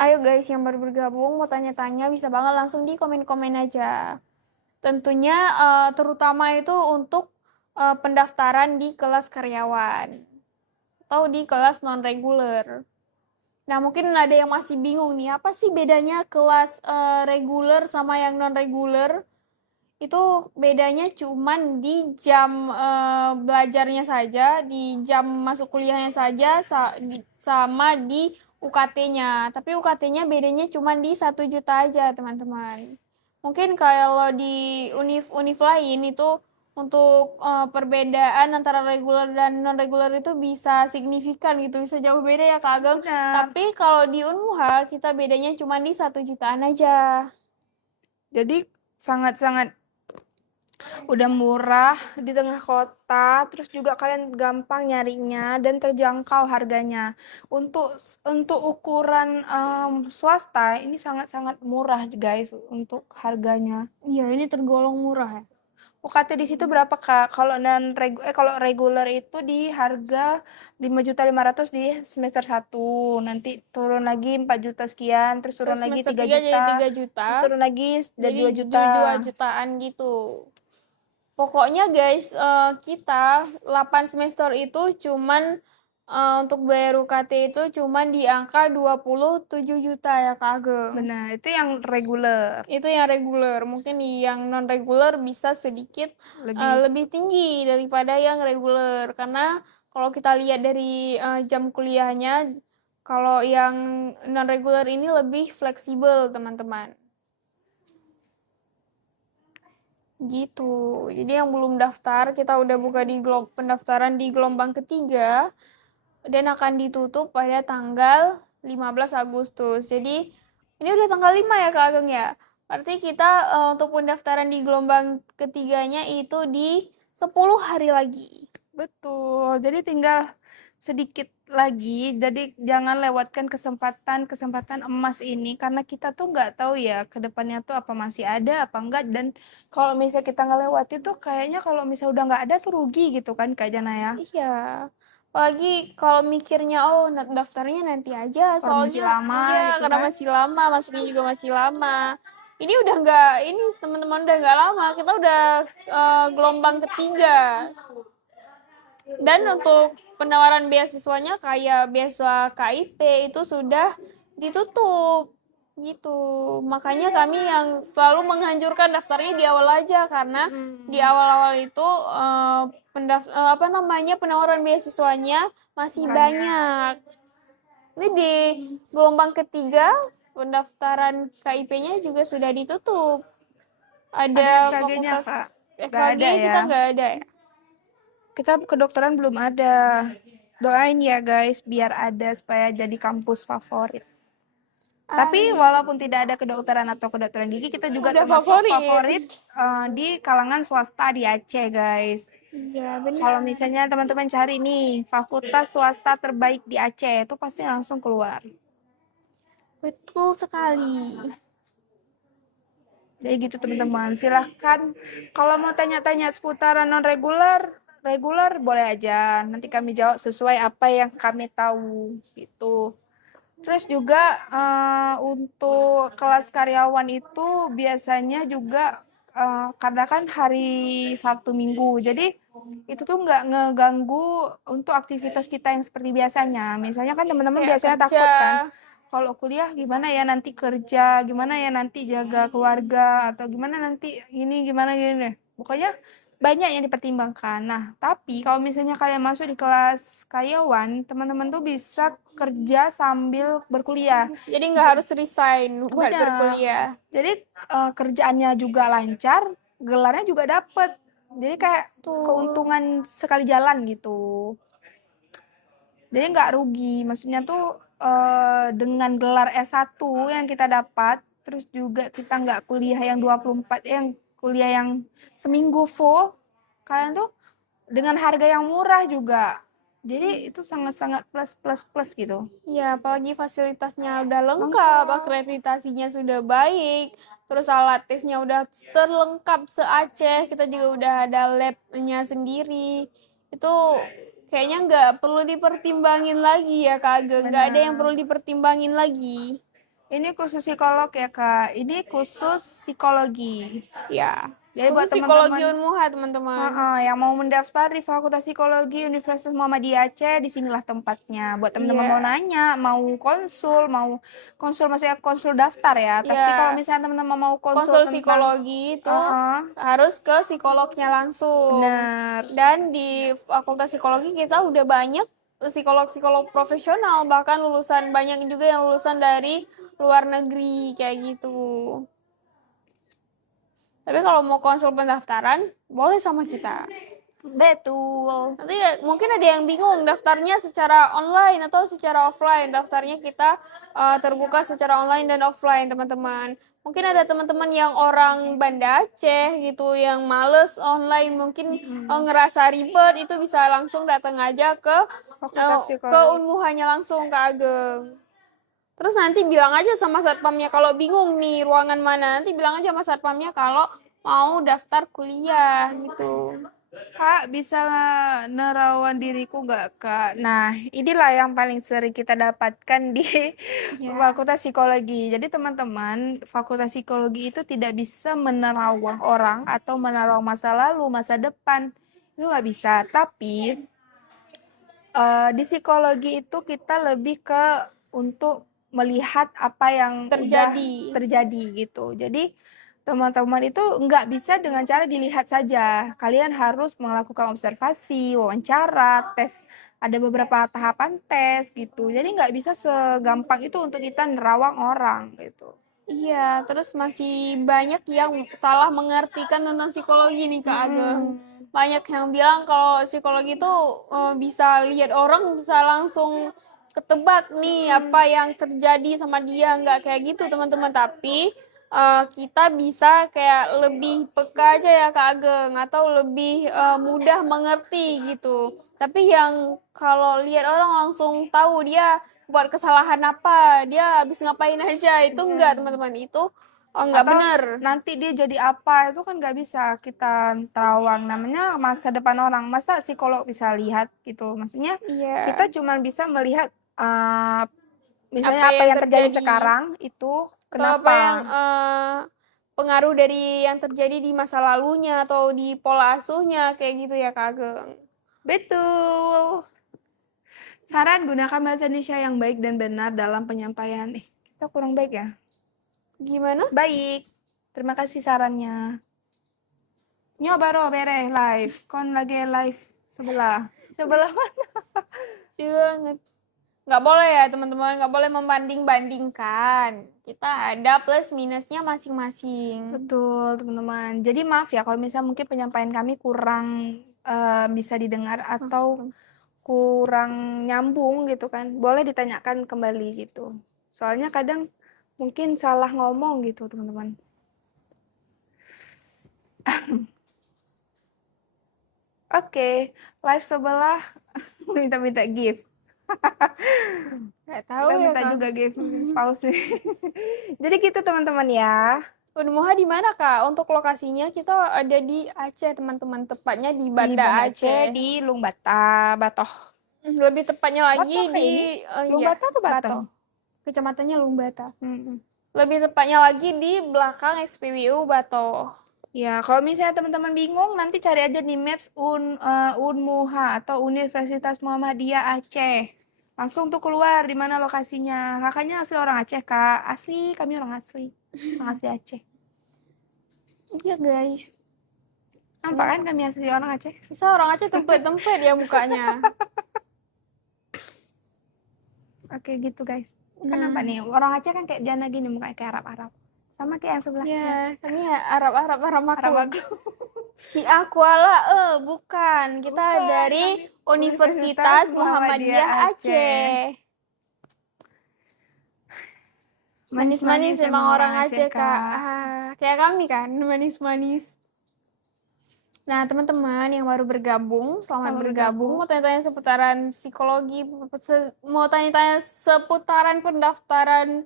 Ayo guys yang baru bergabung mau tanya-tanya bisa banget langsung di komen-komen aja. Tentunya terutama itu untuk pendaftaran di kelas karyawan atau di kelas non-reguler. Nah, mungkin ada yang masih bingung nih, apa sih bedanya kelas reguler sama yang non-reguler? Itu bedanya cuman di jam belajarnya saja, di jam masuk kuliahnya saja, sama di UKT-nya. Tapi UKT-nya bedanya cuman di 1 juta aja, teman-teman. Mungkin kalau di univ lain itu untuk perbedaan antara reguler dan non-reguler itu bisa signifikan gitu, bisa jauh beda ya Kak Ageng. Benar. Tapi kalau di Unmuha kita bedanya cuma di 1 jutaan aja. Jadi sangat-sangat udah murah di tengah kota, terus juga kalian gampang nyarinya dan terjangkau harganya. Untuk ukuran swasta ini sangat-sangat murah guys untuk harganya. Iya, ini tergolong murah ya. UKT di situ berapa Kak? Kalau reguler itu di harga 5.500.000 di semester 1. Nanti turun lagi 4 juta sekian, terus turun Terus lagi semester 3 3 jadi juta, 3 juta. turun lagi jadi Jadi 2 juta. 2 jutaan gitu. Pokoknya guys, kita 8 semester itu cuman untuk bayar UKT itu cuman di angka 27 juta ya Kak Ageng. Benar, itu yang reguler. Itu yang reguler. Mungkin yang non reguler bisa sedikit lebih tinggi daripada yang reguler, karena kalau kita lihat dari jam kuliahnya, kalau yang non reguler ini lebih fleksibel teman-teman. Gitu. Jadi yang belum daftar, kita udah buka di pendaftaran di gelombang ketiga dan akan ditutup pada tanggal 15 Agustus. Jadi ini udah tanggal 5 ya Kak Ageng ya. Berarti kita untuk pendaftaran di gelombang ketiganya itu di 10 hari lagi. Betul. Jadi tinggal sedikit lagi. Jadi jangan lewatkan kesempatan emas ini, karena kita tuh nggak tahu ya ke depannya tuh apa masih ada apa enggak. Dan kalau misalnya kita nggak lewati tuh kayaknya kalau misalnya udah nggak ada tuh rugi gitu kan Kak Jana ya. Iya. Apalagi kalau mikirnya, oh daftarnya nanti aja, Kalau masih soalnya lama ya gitu karena kan. masih lama, masuknya juga masih lama. Ini udah nggak, ini teman-teman udah nggak lama, kita udah gelombang ketiga. Dan untuk penawaran beasiswanya kayak beasiswa KIP itu sudah ditutup gitu. Makanya kami yang selalu menganjurkan daftarnya di awal aja, karena di awal-awal itu penawaran beasiswanya masih banyak. Ini di gelombang ketiga pendaftaran KIP-nya juga sudah ditutup. Ada FKG-nya, fakultas Kak? Nggak FKG ada kita ya? nggak ada ya. Kita kedokteran belum ada. Doain ya guys biar ada supaya jadi kampus favorit. Tapi walaupun tidak ada kedokteran atau kedokteran gigi, kita juga Udah termasuk favorit. favorit di kalangan swasta di Aceh guys. Iya benar. Kalau misalnya teman-teman cari nih fakultas swasta terbaik di Aceh, itu pasti langsung keluar. Betul sekali. Jadi gitu teman-teman, silahkan kalau mau tanya-tanya seputaran non reguler boleh aja. Nanti kami jawab sesuai apa yang kami tahu gitu. Terus juga untuk kelas karyawan itu biasanya juga karena kan hari Sabtu Minggu. Jadi itu tuh nggak ngeganggu untuk aktivitas kita yang seperti biasanya. Misalnya kan teman-teman Kayak biasanya kerja. takut kan, kalau kuliah gimana ya nanti kerja, gimana ya nanti jaga keluarga, atau gimana nanti ini gimana gini deh. Pokoknya banyak yang dipertimbangkan. Nah, tapi kalau misalnya kalian masuk di kelas karyawan, teman-teman tuh bisa kerja sambil berkuliah. Jadi nggak harus resign buat Benar. berkuliah. Jadi kerjaannya juga lancar, gelarnya juga dapet. Jadi kayak keuntungan sekali jalan gitu. Jadi nggak rugi. Maksudnya tuh dengan gelar S1 yang kita dapat, terus juga kita nggak kuliah yang 24, yang kuliah yang seminggu full, kalian tuh dengan harga yang murah juga. Jadi itu sangat-sangat plus gitu. Ya, apalagi fasilitasnya udah lengkap, akreditasinya sudah baik, terus alat tesnya udah terlengkap se-Aceh, kita juga udah ada lab-nya sendiri. Itu kayaknya nggak perlu dipertimbangin lagi ya Kak Ageng, nggak ada yang perlu dipertimbangin lagi. Ini khusus psikolog ya Kak, ini khusus psikologi. Ya, Jadi buat psikologi teman-teman Unmuha teman-teman. yang mau mendaftar di Fakultas Psikologi Universitas Muhammadiyah Aceh, disinilah tempatnya. Buat teman-teman mau nanya, mau konsul maksudnya konsul daftar ya. Tapi kalau misalnya teman-teman mau konsul psikologi itu harus ke psikolognya langsung. Benar. Dan di Fakultas Psikologi kita udah banyak psikolog-psikolog profesional, bahkan banyak juga yang lulusan dari luar negeri kayak gitu. Tapi kalau mau konsul pendaftaran, boleh sama kita. Betul. Nanti mungkin ada yang bingung daftarnya secara online atau secara offline. Daftarnya kita terbuka secara online dan offline, teman-teman. Mungkin ada teman-teman yang orang Banda Aceh gitu, yang males online, mungkin ngerasa ribet, itu bisa langsung datang aja ke Unmuhanya langsung, Kak Ageng. Terus nanti bilang aja sama satpamnya kalau bingung nih ruangan mana. Nanti bilang aja sama satpamnya kalau mau daftar kuliah gitu. Kak, bisa nerawan diriku nggak, Kak? Nah, inilah yang paling sering kita dapatkan di Ya. Fakultas Psikologi. Jadi, teman-teman, Fakultas Psikologi itu tidak bisa menerawang orang atau menerawang masa lalu, masa depan. Itu nggak bisa. Tapi, di psikologi itu kita lebih ke untuk melihat apa yang udah Terjadi. terjadi gitu. Jadi teman-teman itu nggak bisa dengan cara dilihat saja. Kalian harus melakukan observasi, wawancara, tes. Ada beberapa tahapan tes gitu. Jadi nggak bisa segampang itu untuk kita nerawang orang gitu. Iya, terus masih banyak yang salah mengartikan tentang psikologi nih Kak Ageng. Banyak yang bilang kalau psikologi itu bisa lihat orang, bisa langsung ketebak nih apa yang terjadi sama dia. Nggak kayak gitu teman-teman, tapi kita bisa kayak lebih peka aja ya Kak Ageng, atau lebih mudah mengerti gitu. Tapi yang kalau lihat orang langsung tahu dia buat kesalahan apa, dia habis ngapain aja, itu enggak teman-teman, itu enggak Atau benar. nanti dia jadi apa itu kan nggak bisa kita terawang, namanya masa depan orang. Masa psikolog bisa lihat gitu, maksudnya Iya, kita cuma bisa melihat misalnya apa apa yang yang terjadi terjadi sekarang itu atau apa yang kenapa. pengaruh dari yang terjadi di masa lalunya atau di pola asuhnya kayak gitu ya Kak Ageng. Betul. Saran, gunakan bahasa Indonesia yang baik dan benar dalam penyampaian. Kita kurang baik ya? Gimana? Baik. Terima kasih sarannya. Nyoba ro bere live. Kon lagi live sebelah. Sebelah mana? Banget. Nggak boleh ya teman-teman, nggak boleh membanding-bandingkan. Kita ada plus minusnya masing-masing. Betul, teman-teman. Jadi maaf ya kalau misalnya mungkin penyampaian kami kurang bisa didengar atau kurang nyambung gitu kan. Boleh ditanyakan kembali gitu. Soalnya kadang mungkin salah ngomong gitu, teman-teman. Oke, live sebelah minta-minta gift. Nggak tahu Kita ya minta Kak. juga gift spouse nih. Jadi gitu teman-teman ya. Unmuha di mana Kak? Untuk lokasinya kita ada di Aceh teman-teman, tepatnya di Di Banda Banda Aceh, Aceh. di Lungbata, Batoh. Lebih tepatnya lagi Batoh kayak di ini? iya, Lungbata apa Batoh? Batoh. Kecamatannya Lungbata. Hmm. Lebih tepatnya lagi di belakang SPBU Batoh. Ya, kalau misalnya teman-teman bingung, nanti cari aja di Maps Unmuha atau Universitas Muhammadiyah Aceh. Langsung tuh keluar di mana lokasinya. Kakaknya asli orang Aceh, Kak. Asli, kami orang asli. Orang asli Aceh. Iya guys. Nampak kan kami asli orang Aceh? Bisa orang Aceh tempet-tempet ya mukanya. Oke, gitu guys. Kan nampak nih, orang Aceh kan kayak jana gini mukanya kayak Arab-Arab. Sama kayak yang sebelah. Ya, kami ya Arab Arab aku. aku. Syiah Kuala, bukan. Kita Bukan, dari kami Universitas Muhammadiyah Aceh. Manis-manis emang orang Aceh, Kak. Kayak kami kan, manis-manis. Nah, teman-teman yang baru bergabung, selamat bergabung. Mau tanya-tanya seputaran psikologi, mau tanya-tanya seputaran pendaftaran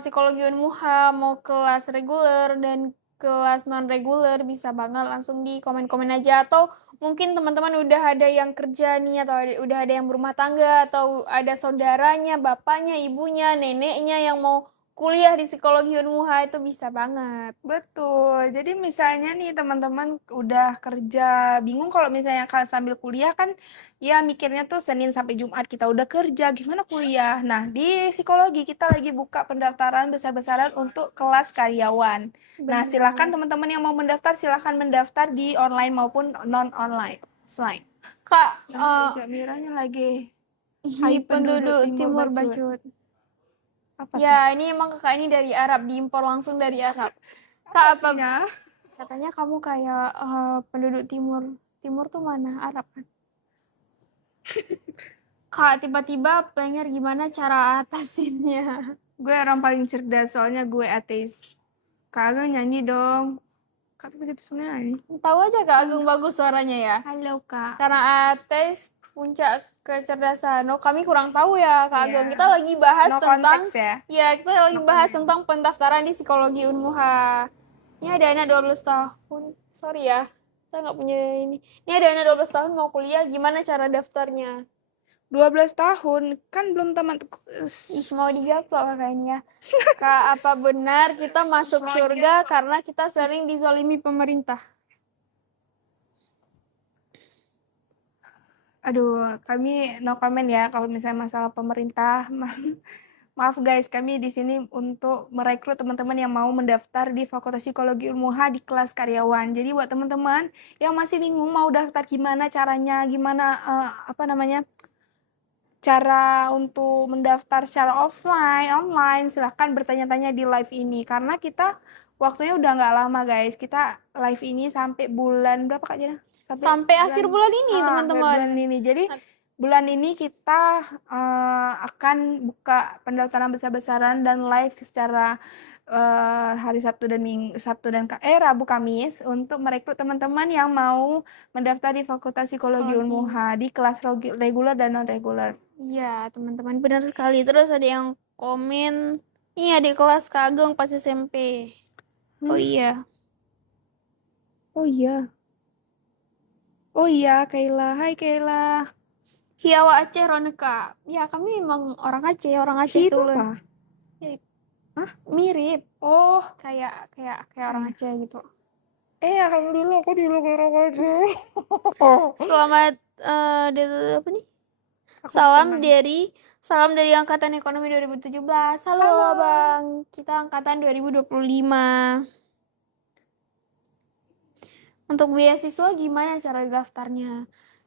psikologi Unmuha, mau kelas reguler dan kelas non-reguler, bisa banget langsung di komen-komen aja. Atau mungkin teman-teman udah ada yang kerja nih, atau udah ada yang berumah tangga, atau ada saudaranya, bapaknya, ibunya, neneknya yang mau kuliah di psikologi Unmuha, itu bisa banget. Betul. Jadi misalnya nih teman-teman udah kerja, bingung kalau misalnya sambil kuliah kan ya mikirnya tuh Senin sampai Jumat kita udah kerja, gimana kuliah? Nah, di psikologi kita lagi buka pendaftaran besar-besaran untuk kelas karyawan. Nah, silakan teman-teman yang mau mendaftar silahkan mendaftar di online maupun non-online. Offline. Kak, Jamiranya lagi Hai penduduk Timur Bacut. apa ya, ini emang kakak ini dari Arab, diimpor langsung dari Arab. Kak, apa? Katanya kamu kayak penduduk Timur. Timur tuh mana? Arab kan? Kak, tiba-tiba pengen gimana cara atasinnya? Gue orang paling cerdas, soalnya gue ateis. Kak Ageng nyanyi dong. Kak tiba-tiba nyanyi. Tahu aja Kak Ageng bagus suaranya ya. Halo Kak. Karena ateis puncak kecerdasan. Oh, kami kurang tahu ya Kak Ageng. Kita lagi bahas tentang ya. Ya, kita lagi bahas tentang pendaftaran di psikologi Unmuha. Ini ada anak 12 tahun. Sorry ya, saya nggak punya ini. Ini ada anak 12 tahun mau kuliah, gimana cara daftarnya? 12 tahun kan belum tamat. Ih, mau digaplok kakaknya. Kak, apa benar kita masuk surga karena kita sering dizolimi pemerintah? Aduh, kami no comment ya kalau misalnya masalah pemerintah. Maaf guys, kami di sini untuk merekrut teman-teman yang mau mendaftar di Fakultas Psikologi Unmuha di kelas karyawan. Jadi buat teman-teman yang masih bingung mau daftar gimana caranya, gimana cara untuk mendaftar secara offline, online, silahkan bertanya-tanya di live ini. Karena kita waktunya udah nggak lama guys. Kita live ini sampai bulan berapa Kak Jana? Sampai akhir bulan ini, akhir teman-teman. bulan ini. Jadi bulan ini kita akan buka pendaftaran besar-besaran dan live secara hari Sabtu dan Rabu Kamis untuk merekrut teman-teman yang mau mendaftar di Fakultas Psikologi Unmuha di kelas reguler dan non reguler. Iya, teman-teman, benar sekali. Terus ada yang komen, ini adik kelas Kak Ageng pas SMP. Oh iya. Oh iya. Oh iya, Kayla. Hai Kayla. Hiawa Aceh Roneka. Ya, kami memang orang Aceh Hi itu tuh. apa? Mirip, Oh, kayak orang Aceh gitu. alhamdulillah aku di luar aja. Selamat apa nih? Salam dari Angkatan Ekonomi 2017. Halo, Abang. Kita angkatan 2025. Untuk beasiswa gimana cara daftarnya?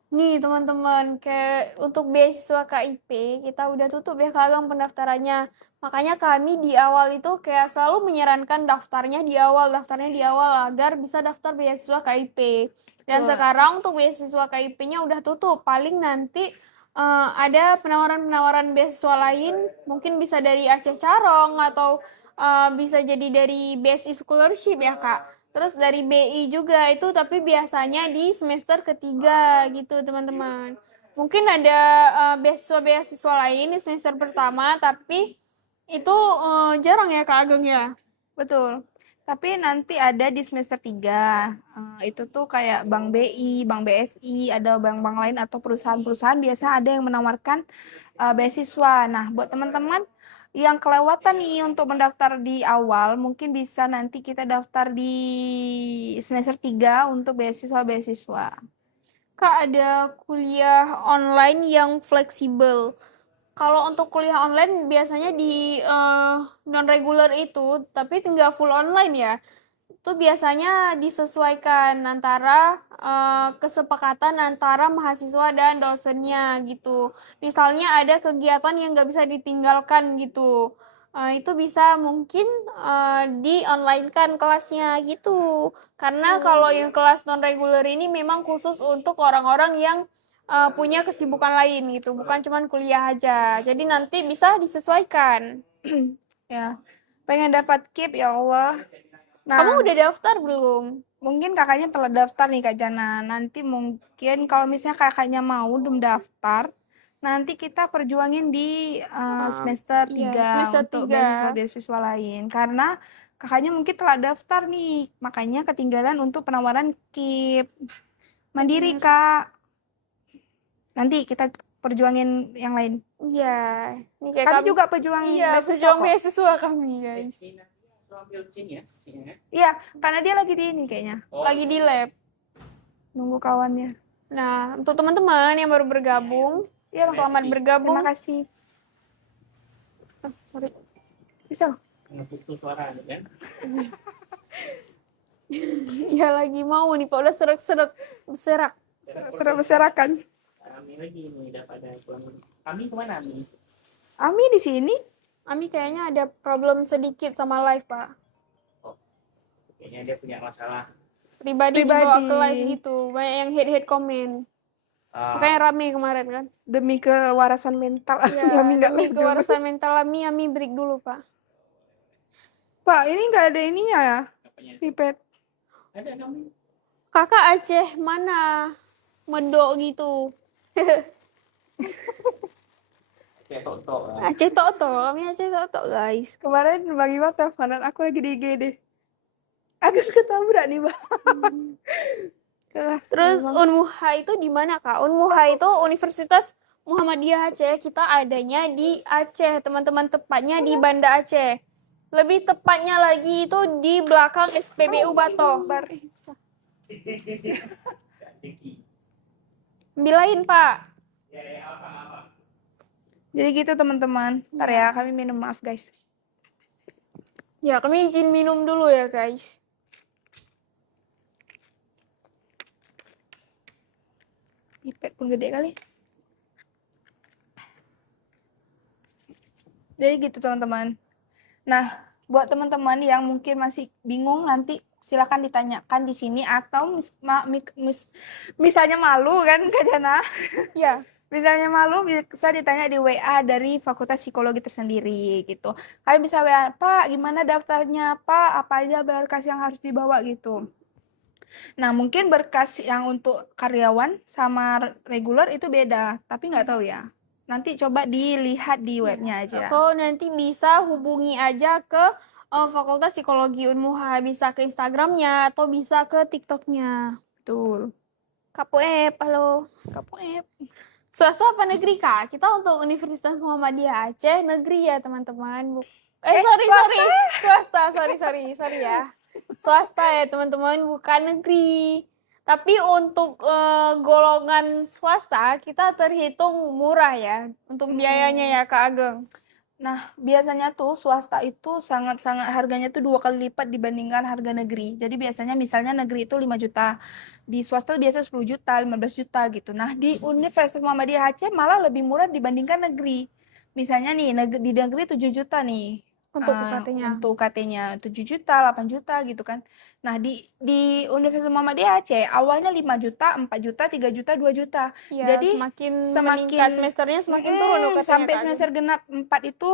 Nih, teman-teman, kayak untuk beasiswa KIP, kita udah tutup ya Kak pendaftarannya. Makanya kami di awal itu kayak selalu menyarankan daftarnya di awal agar bisa daftar beasiswa KIP. Dan sekarang untuk beasiswa KIP-nya udah tutup. Paling nanti ada penawaran-penawaran beasiswa lain, mungkin bisa dari Aceh Carong atau bisa jadi dari BSI Scholarship ya Kak. Terus dari BI juga itu, tapi biasanya di semester ketiga gitu teman-teman. Mungkin ada beasiswa lain di semester pertama, tapi itu jarang ya Kak Ageng ya. Betul. Tapi nanti ada di semester 3. Itu tuh kayak Bank BI, Bank BSI, ada bank-bank lain atau perusahaan-perusahaan biasa ada yang menawarkan beasiswa. Nah, buat teman-teman yang kelewatan nih untuk mendaftar di awal, mungkin bisa nanti kita daftar di semester 3 untuk beasiswa-beasiswa. Kak, ada kuliah online yang fleksibel. Kalau untuk kuliah online biasanya di non-regular itu, tapi nggak full online ya. Itu biasanya disesuaikan antara kesepakatan antara mahasiswa dan dosennya gitu. Misalnya ada kegiatan yang nggak bisa ditinggalkan gitu. Itu bisa mungkin di online kan kelasnya gitu. Karena kalau yang kelas non-regular ini memang khusus untuk orang-orang yang punya kesibukan lain gitu, bukan cuma kuliah aja. Jadi nanti bisa disesuaikan. Ya, pengen dapat KIP ya Allah. Nah, Kamu udah daftar belum? mungkin kakaknya telah daftar nih Kak Jana. Nanti mungkin kalau misalnya kakaknya mau daftar, nanti kita perjuangin di semester 3 semester untuk 3. beasiswa lain. Karena kakaknya mungkin telah daftar nih, makanya ketinggalan untuk penawaran KIP. Mandiri Kak. Nanti kita perjuangin yang lain. Iya, ini kayak Kami juga pejuang beasiswa kok. beasiswa kami guys. Ambil sini ya, sini ya. Iya, karena dia lagi di ini kayaknya. Lagi di lab. Nunggu kawannya. Nah, untuk teman-teman yang baru bergabung, Iya, selamat bergabung. terima kasih. Sorry. Bisa. Ngeputus suara kan? Ya lagi mau nih, Pak udah serak-serak, berserak. Berserakan. Ami lagi ini udah pada pulang. Ami kemana Ami? Ami di sini. Ami kayaknya ada problem sedikit sama live, Pak. Kayaknya dia punya masalah. Pribadi dibawa ke live gitu, banyak yang hate komen. Makanya rame kemarin kan. Demi kewarasan mental. Ya, Ami nggak demi live kewarasan mental Ami break dulu, Pak. Pak, ini nggak ada ininya ya? Apanya? Pipet. Ada kamu? Kakak Aceh mana? Medok gitu. Kayak tok-tok lah. Aceh Toto, kami Aceh Toto, guys. Kemarin bagi banget teleponan aku lagi di IGD. Agak ketabrak nih, Bang. Terus Unmuha itu di mana, Kak? Unmuha itu Universitas Muhammadiyah Aceh. Kita adanya di Aceh, teman-teman, tepatnya di Banda Aceh. Lebih tepatnya lagi itu di belakang SPBU Bato. Bilain, Pak. Jadi gitu teman-teman. Ntar ya, kami minum, maaf guys. Ya, kami izin minum dulu ya, guys. Ipet pun gede kali. Jadi gitu teman-teman. Nah, buat teman-teman yang mungkin masih bingung, nanti silakan ditanyakan di sini, atau misalnya malu kan Kak Jana? Ya. Misalnya malu, bisa ditanya di WA dari Fakultas Psikologi tersendiri gitu. Kalian bisa WA, Pak, gimana daftarnya? Pak, apa aja berkas yang harus dibawa gitu. Nah, mungkin berkas yang untuk karyawan sama reguler itu beda, tapi nggak tahu ya. Nanti coba dilihat di webnya aja. Atau nanti bisa hubungi aja ke Fakultas Psikologi Unmuha. Bisa ke Instagramnya atau bisa ke TikToknya. Betul. Kapuep, halo. Kapuep. Swasta apa negeri, Kak? Kita untuk Universitas Muhammadiyah Aceh negeri ya, teman-teman. Sorry ya. Swasta ya, teman-teman, bukan negeri. Tapi untuk golongan swasta kita terhitung murah ya untuk biayanya ya, Kak Ageng. Nah, biasanya tuh swasta itu sangat-sangat harganya tuh 2 kali lipat dibandingkan harga negeri. Jadi biasanya misalnya negeri itu 5 juta, di swasta biasa 10 juta, 15 juta gitu. Nah, di Universitas Muhammadiyah Aceh malah lebih murah dibandingkan negeri. Misalnya nih, di negeri 7 juta nih. Untuk UKT-nya. Untuk UKT-nya 7 juta, 8 juta gitu kan. Nah, di Universitas Muhammadiyah Aceh awalnya 5 juta, 4 juta, 3 juta, 2 juta. Ya, Jadi semakin meningkat semesternya semakin turun UKT-nya, sampai Kak Ageng. semester genap 4 itu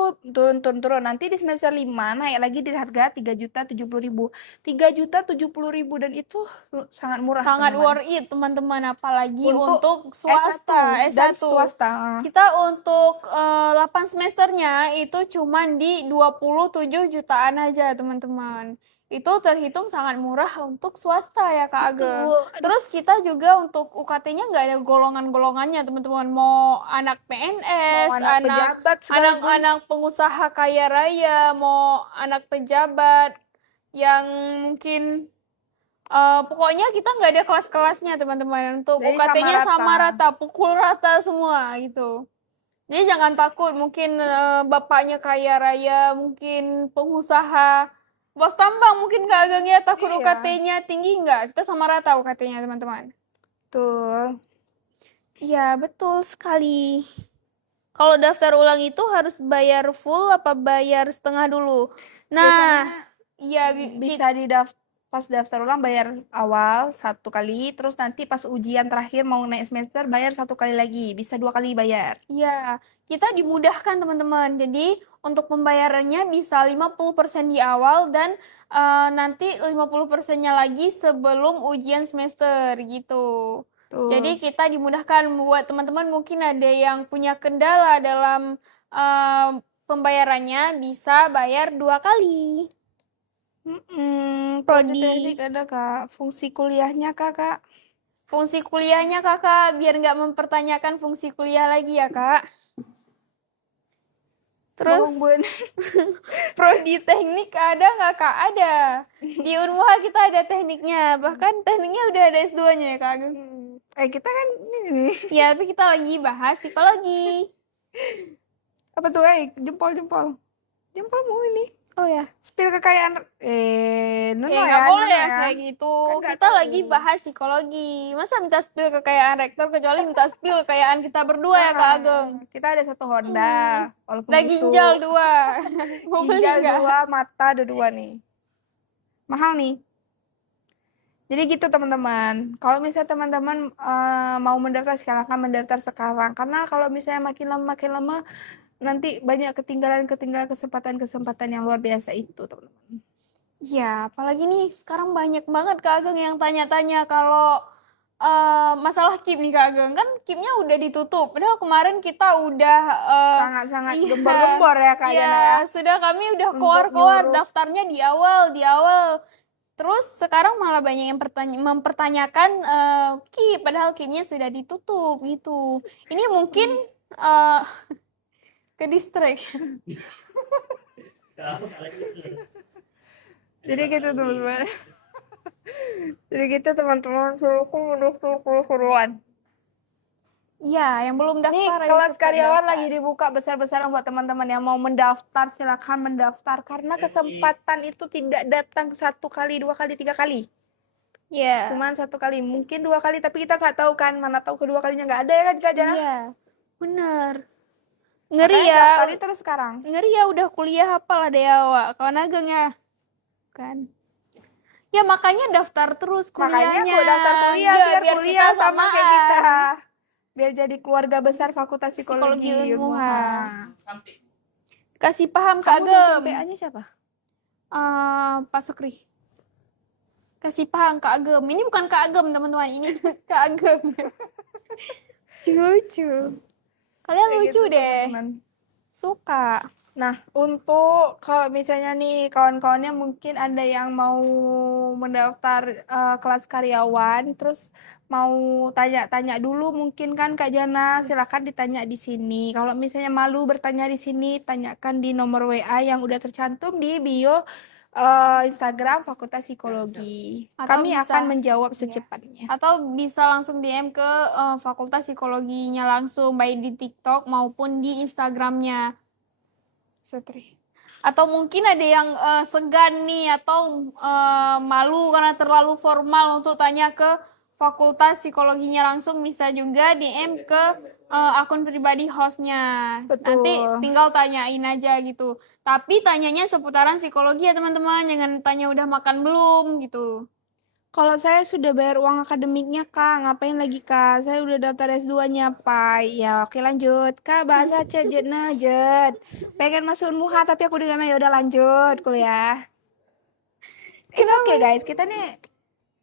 turun. Nanti di semester 5 naik lagi di harga 3 juta 70 ribu. 3 juta 70 ribu, dan itu sangat murah. Sangat teman-teman. worth it, teman-teman, apalagi Untuk untuk swasta S1 dan S1. swasta. Kita untuk 8 semesternya itu cuman di 27 jutaan aja, teman-teman. Itu terhitung sangat murah untuk swasta ya, Kak Ageng. Terus kita juga untuk UKT-nya nggak ada golongan-golongannya, teman-teman. Mau anak PNS, Mau anak pejabat sekalipun. anak pengusaha kaya raya, mau anak pejabat yang mungkin pokoknya kita nggak ada kelas-kelasnya, teman-teman. Untuk Jadi UKT-nya sama sama rata, pukul rata semua gitu. Jadi jangan takut, mungkin bapaknya kaya raya, mungkin pengusaha, bos tambang mungkin Kak Ageng ya, takut Iya. UKT-nya tinggi nggak? Kita sama rata UKT-nya, teman-teman. Tuh. Iya, betul sekali. Kalau daftar ulang itu harus bayar full apa bayar setengah dulu? Nah, iya Bisa pas daftar ulang bayar awal 1 kali, terus nanti pas ujian terakhir mau naik semester bayar 1 kali lagi, bisa 2 kali bayar. iya, kita dimudahkan, teman-teman. Jadi untuk pembayarannya bisa 50% di awal dan nanti 50%-nya lagi sebelum ujian semester gitu. Tuh. Jadi kita dimudahkan. Buat teman-teman mungkin ada yang punya kendala dalam pembayarannya, bisa bayar 2 kali. Prodi teknik ada Kak, fungsi kuliahnya Kakak. Fungsi kuliahnya Kakak, biar nggak mempertanyakan fungsi kuliah lagi ya, Kak. Terus prodi teknik ada nggak, Kak? Ada. Di Unmuha kita ada tekniknya, bahkan tekniknya udah ada S2-nya ya, Kak Ageng. Kita kan ini. Ya, tapi kita lagi bahas psikologi. Apa tuh, jempol. Jempolmu ini. Oh ya. Spill kekayaan. Nggak boleh ya kayak gitu. Kan Kita lagi bahas psikologi. Masa minta spill kekayaan rektor, kecuali minta spill kekayaan kita berdua ya, Kak Ageng. Kita ada 1 Honda. Walaupun Ada ginjal 2. Mau beli ginjal nggak? 2, mata ada 2 nih. Mahal nih. Jadi gitu teman-teman. Kalau misalnya teman-teman mau mendaftar, silakan mendaftar sekarang. Karena kalau misalnya makin lama nanti banyak ketinggalan kesempatan yang luar biasa itu, teman-teman. Ya, apalagi nih sekarang banyak banget Kak Ageng yang tanya-tanya kalau masalah KIP nih, Kak Ageng. Kan KIP-nya udah ditutup. Padahal kemarin kita udah Sangat-sangat iya. gembor-gembor ya Kak Jana ya. Sudah kami udah Untuk koar-koar nyuruh. daftarnya di awal. Terus sekarang malah banyak yang mempertanyakan Ki, padahal Ki-nya sudah ditutup gitu. Ini mungkin eh ke distrik. Kalau lagi Jadi gitu teman-teman. Jadi gitu teman-teman, suruhku mendaftar keseruan. Iya, yang belum Nih daftar ayo kelas cepat karyawan daftar. lagi dibuka besar-besaran buat teman-teman yang mau mendaftar, silakan mendaftar karena kesempatan itu tidak datang 1 kali, 2 kali, 3 kali. Iya. Cuman 1 kali, mungkin 2 kali, tapi kita nggak tahu kan, mana tahu kedua kalinya nggak ada ya kan Kak Jana? Iya. Bener. Ngeri Makanya ya. daftarin terus sekarang. Ngeri ya udah kuliah hafal ada ya, Wak. Kawan ageng ya. Kan. Ya makanya daftar terus Makanya kuliahnya. aku daftar kuliah Iya, biar kuliah kita sama kayak samaan. kita. Biar jadi keluarga besar Fakultas Psikologi Psikologi Unmuha. Unmuha. sampai Kasih paham Kak Kamu Agem. SMPA-nya siapa? Pak Sukri. Kasih paham Kak Agem. Ini bukan Kak Agem teman-teman. Ini Kak Agem. Lucu. Kalian Kayak lucu gitu, deh. teman-teman. Suka. Nah, untuk kalau misalnya nih kawan-kawannya mungkin ada yang mau mendaftar kelas karyawan, terus mau tanya-tanya dulu mungkin kan Kak Jana, silakan ditanya di sini. Kalau misalnya malu bertanya di sini, tanyakan di nomor WA yang udah tercantum di bio Instagram Fakultas Psikologi. Atau Kami bisa- akan menjawab secepatnya. Atau bisa langsung DM ke Fakultas Psikologinya langsung, baik di TikTok maupun di Instagramnya. Sutri. Atau mungkin ada yang segan nih atau malu karena terlalu formal untuk tanya ke Fakultas Psikologinya langsung, bisa juga DM ke akun pribadi hostnya. Betul. Nanti tinggal tanyain aja gitu. Tapi tanyanya seputaran psikologi ya teman-teman, jangan tanya udah makan belum gitu. Kalau saya sudah bayar uang akademiknya, Kak. Ngapain lagi, Kak? Saya udah daftar S2-nya, Pak. Ya, oke lanjut. Kak, bahasa chat, jet, jet. Pengen masuk Unmuha, tapi aku udah ya udah lanjut kuliah. It's okay, guys. Kita nih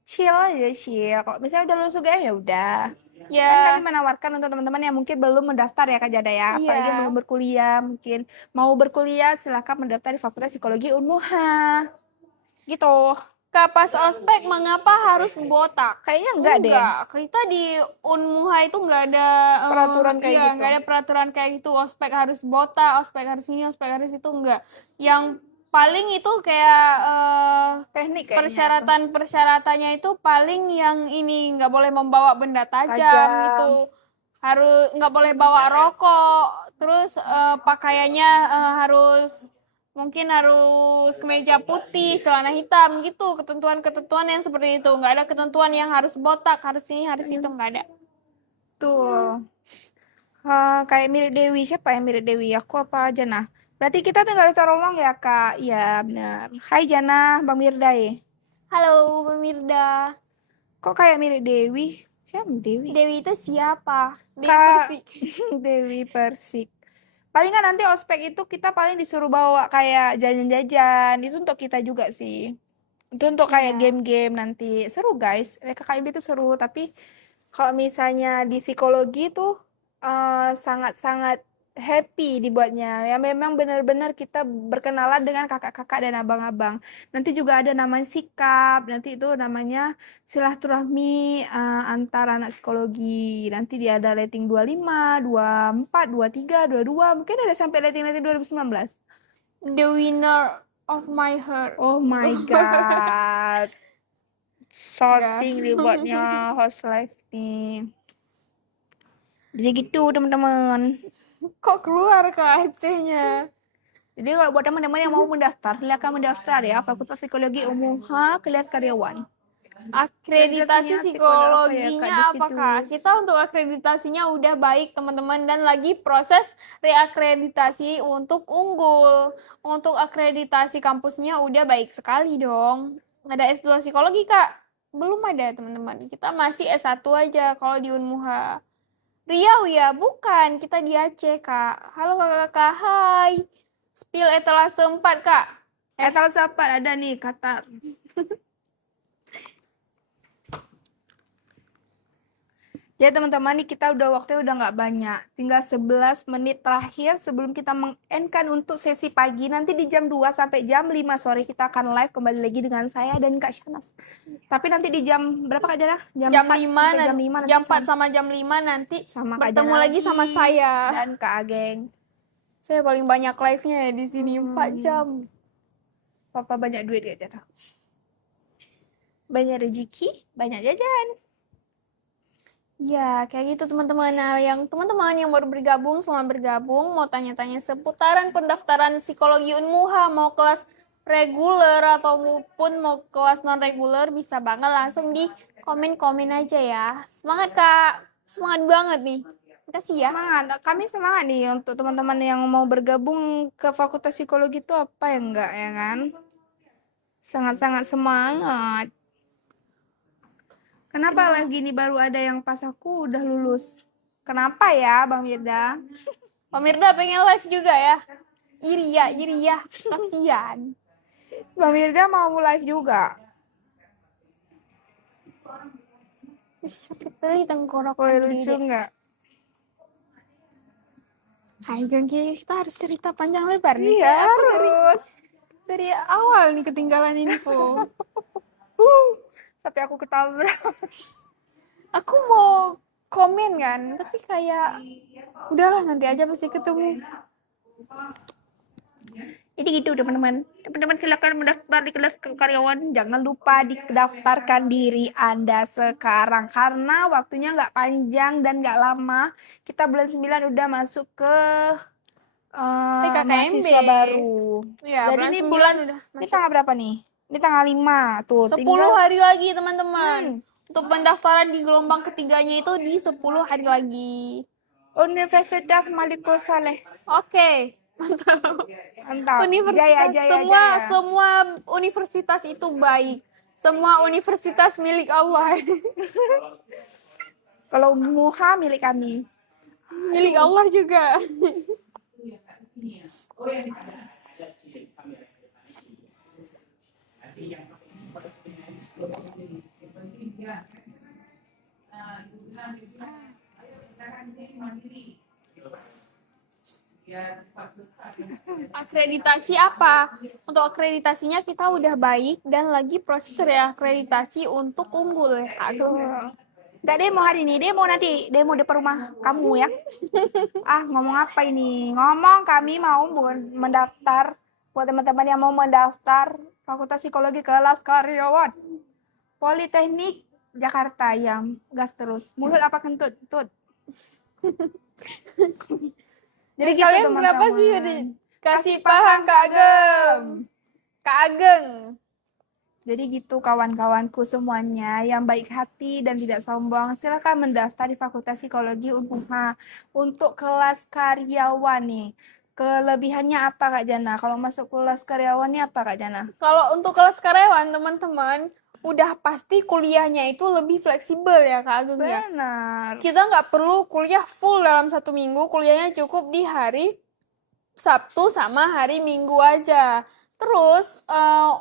chill aja, chill. Kalau misalnya udah lulus UGM, ya udah. Kan Ya, kami menawarkan untuk teman-teman yang mungkin belum mendaftar ya, Kak Jada ya. Apalagi Iya. belum berkuliah, mungkin mau berkuliah, silakan mendaftar di Fakultas Psikologi Unmuha. Gitu. Kak, pas ospek mengapa harus botak? Kayaknya enggak deh. Kita di Unmuha itu nggak ada Peraturan kayak iya, gitu. nggak ada peraturan kayak gitu. Ospek harus botak, ospek harus ini, ospek harus itu enggak. Yang paling itu kayak Teknik kayaknya. persyaratannya itu paling yang ini nggak boleh membawa benda tajam Tajam. gitu. Harus nggak boleh bawa rokok. Terus pakaiannya mungkin harus kemeja putih, celana hitam gitu, ketentuan-ketentuan yang seperti itu. Nggak ada ketentuan yang harus botak, harus ini, harus itu, nggak ada. Tuh. Kayak mirip Dewi. Siapa yang mirip Dewi? Aku apa Jana? Berarti kita tinggal taruh uang ya, Kak? Iya, benar. Hai Jana, Bang Mirdai. Halo, Pemirda. Kok kayak mirip Dewi? Siapa Dewi? Dewi itu siapa? Dewi Kak. Persik. Dewi Persik. Palingan nanti ospek itu kita paling disuruh bawa kayak jajan-jajan. Itu untuk kita juga sih. Itu untuk kayak Iya. game-game nanti. Seru guys. PKKMB itu seru. Tapi kalau misalnya di psikologi tuh sangat-sangat happy dibuatnya. Ya memang benar-benar kita berkenalan dengan kakak-kakak dan abang-abang. Nanti juga ada namanya sikap. Nanti itu namanya silaturahmi antara anak psikologi. Nanti dia ada rating 25, 24, 23, 22. Mungkin ada sampai rating-rating 2019. The winner of my heart. Oh my god. Sorting dibuatnya host live nih. Jadi gitu teman-teman. Kok keluar ke Aceh-nya? Jadi kalau buat teman-teman yang mau mendaftar, silakan mendaftar ya Fakultas Psikologi Unmuha Kelas Karyawan. Akreditasi Akreditasinya psikolog apa ya, Kak, di psikologinya situ? apakah? Kita untuk akreditasinya udah baik teman-teman, dan lagi proses reakreditasi untuk unggul. Untuk akreditasi kampusnya udah baik sekali dong. Ada S2 psikologi Kak? Belum ada teman-teman. Kita masih S1 aja kalau di Unmuha. Riau ya? Bukan, kita di Aceh Kak. Halo kakak-kakak, hai. Spill etalase 4 Kak. Etalase 4 ada nih Qatar. Ya teman-teman, nih kita waktunya udah nggak banyak. Tinggal 11 menit terakhir sebelum kita mengendkan untuk sesi pagi. Nanti di jam 2 sampai jam 5 sore kita akan live kembali lagi dengan saya dan Kak Shanas. Tapi nanti di jam berapa Kak Jana? Jam 4 5 sampai jam 5 nanti jam 4 sama jam 5 nanti sama Kak bertemu Jana lagi sama saya. dan Kak Ageng. Saya paling banyak live-nya ya di sini 4 jam. Papa banyak duit Kak Jana. Banyak rezeki, banyak jajan. Ya, kayak gitu teman-teman. Nah, yang teman-teman yang baru bergabung, selamat bergabung, mau tanya-tanya seputaran pendaftaran psikologi Unmuha, mau kelas reguler ataupun mau kelas non reguler, bisa banget langsung di komen-komen aja ya. Semangat Kak, semangat banget nih. Makasih ya. Semangat, kami semangat nih untuk teman-teman yang mau bergabung ke Fakultas Psikologi itu apa ya enggak ya kan? Sangat-sangat semangat. Kenapa lagi nih baru ada yang pas aku udah lulus? Kenapa ya Bang Mirda? Pak Mirda pengen live juga ya. Iri ya, kasihan. Bang Mirda mau live juga. Sakit tadi tenggorokan Boleh Dede. lucu nggak? Hai kan kita harus cerita panjang lebar nih. Iya Kayak aku harus. dari awal nih ketinggalan info. Tapi aku ketabrak. Aku mau komen kan, tapi kayak udahlah nanti aja pasti ketemu. Jadi gitu teman-teman. Teman-teman silakan mendaftar di kelas karyawan. Jangan lupa didaftarkan diri Anda sekarang. Karena waktunya nggak panjang dan nggak lama. Kita bulan 9 udah masuk ke PKKMB. mahasiswa baru. Ya, Jadi bulan ini 9 udah Ini masuk. tanggal berapa nih? Ini tanggal 5. Tuh, 10 hari lagi teman-teman. Untuk pendaftaran di gelombang ketiganya itu di 10 hari lagi. Universitas Malikul Saleh. Oke, mantap. Mantap. Universitas Jaya. semua universitas itu baik. Semua universitas milik Allah. Kalau Muha milik kami. Milik Allah juga. Akreditasi apa? Untuk akreditasinya kita udah baik dan lagi proses reakreditasi untuk unggul. Aduh. Nggak demo hari ini, demo nanti. Demo depan rumah kamu ya. Ngomong apa ini? Ngomong kami mau mendaftar. Buat teman-teman yang mau mendaftar Fakultas Psikologi kelas karyawan. Politeknik Jakarta yang gas terus. Mulut apa kentut? Tut. Jadi gitu, kalian kenapa teman-teman. sih udah kasih paham Kak Ageng? Kak Ageng. Jadi gitu kawan-kawanku semuanya yang baik hati dan tidak sombong, silakan mendaftar di Fakultas Psikologi Unmuha untuk kelas karyawan nih. Kelebihannya apa Kak Jana? Kalau masuk kelas karyawan nih apa Kak Jana? Kalau untuk kelas karyawan teman-teman, udah pasti kuliahnya itu lebih fleksibel ya Kak Ageng ya. Benar. Kita nggak perlu kuliah full dalam 1 minggu, kuliahnya cukup di hari Sabtu sama hari Minggu aja. Terus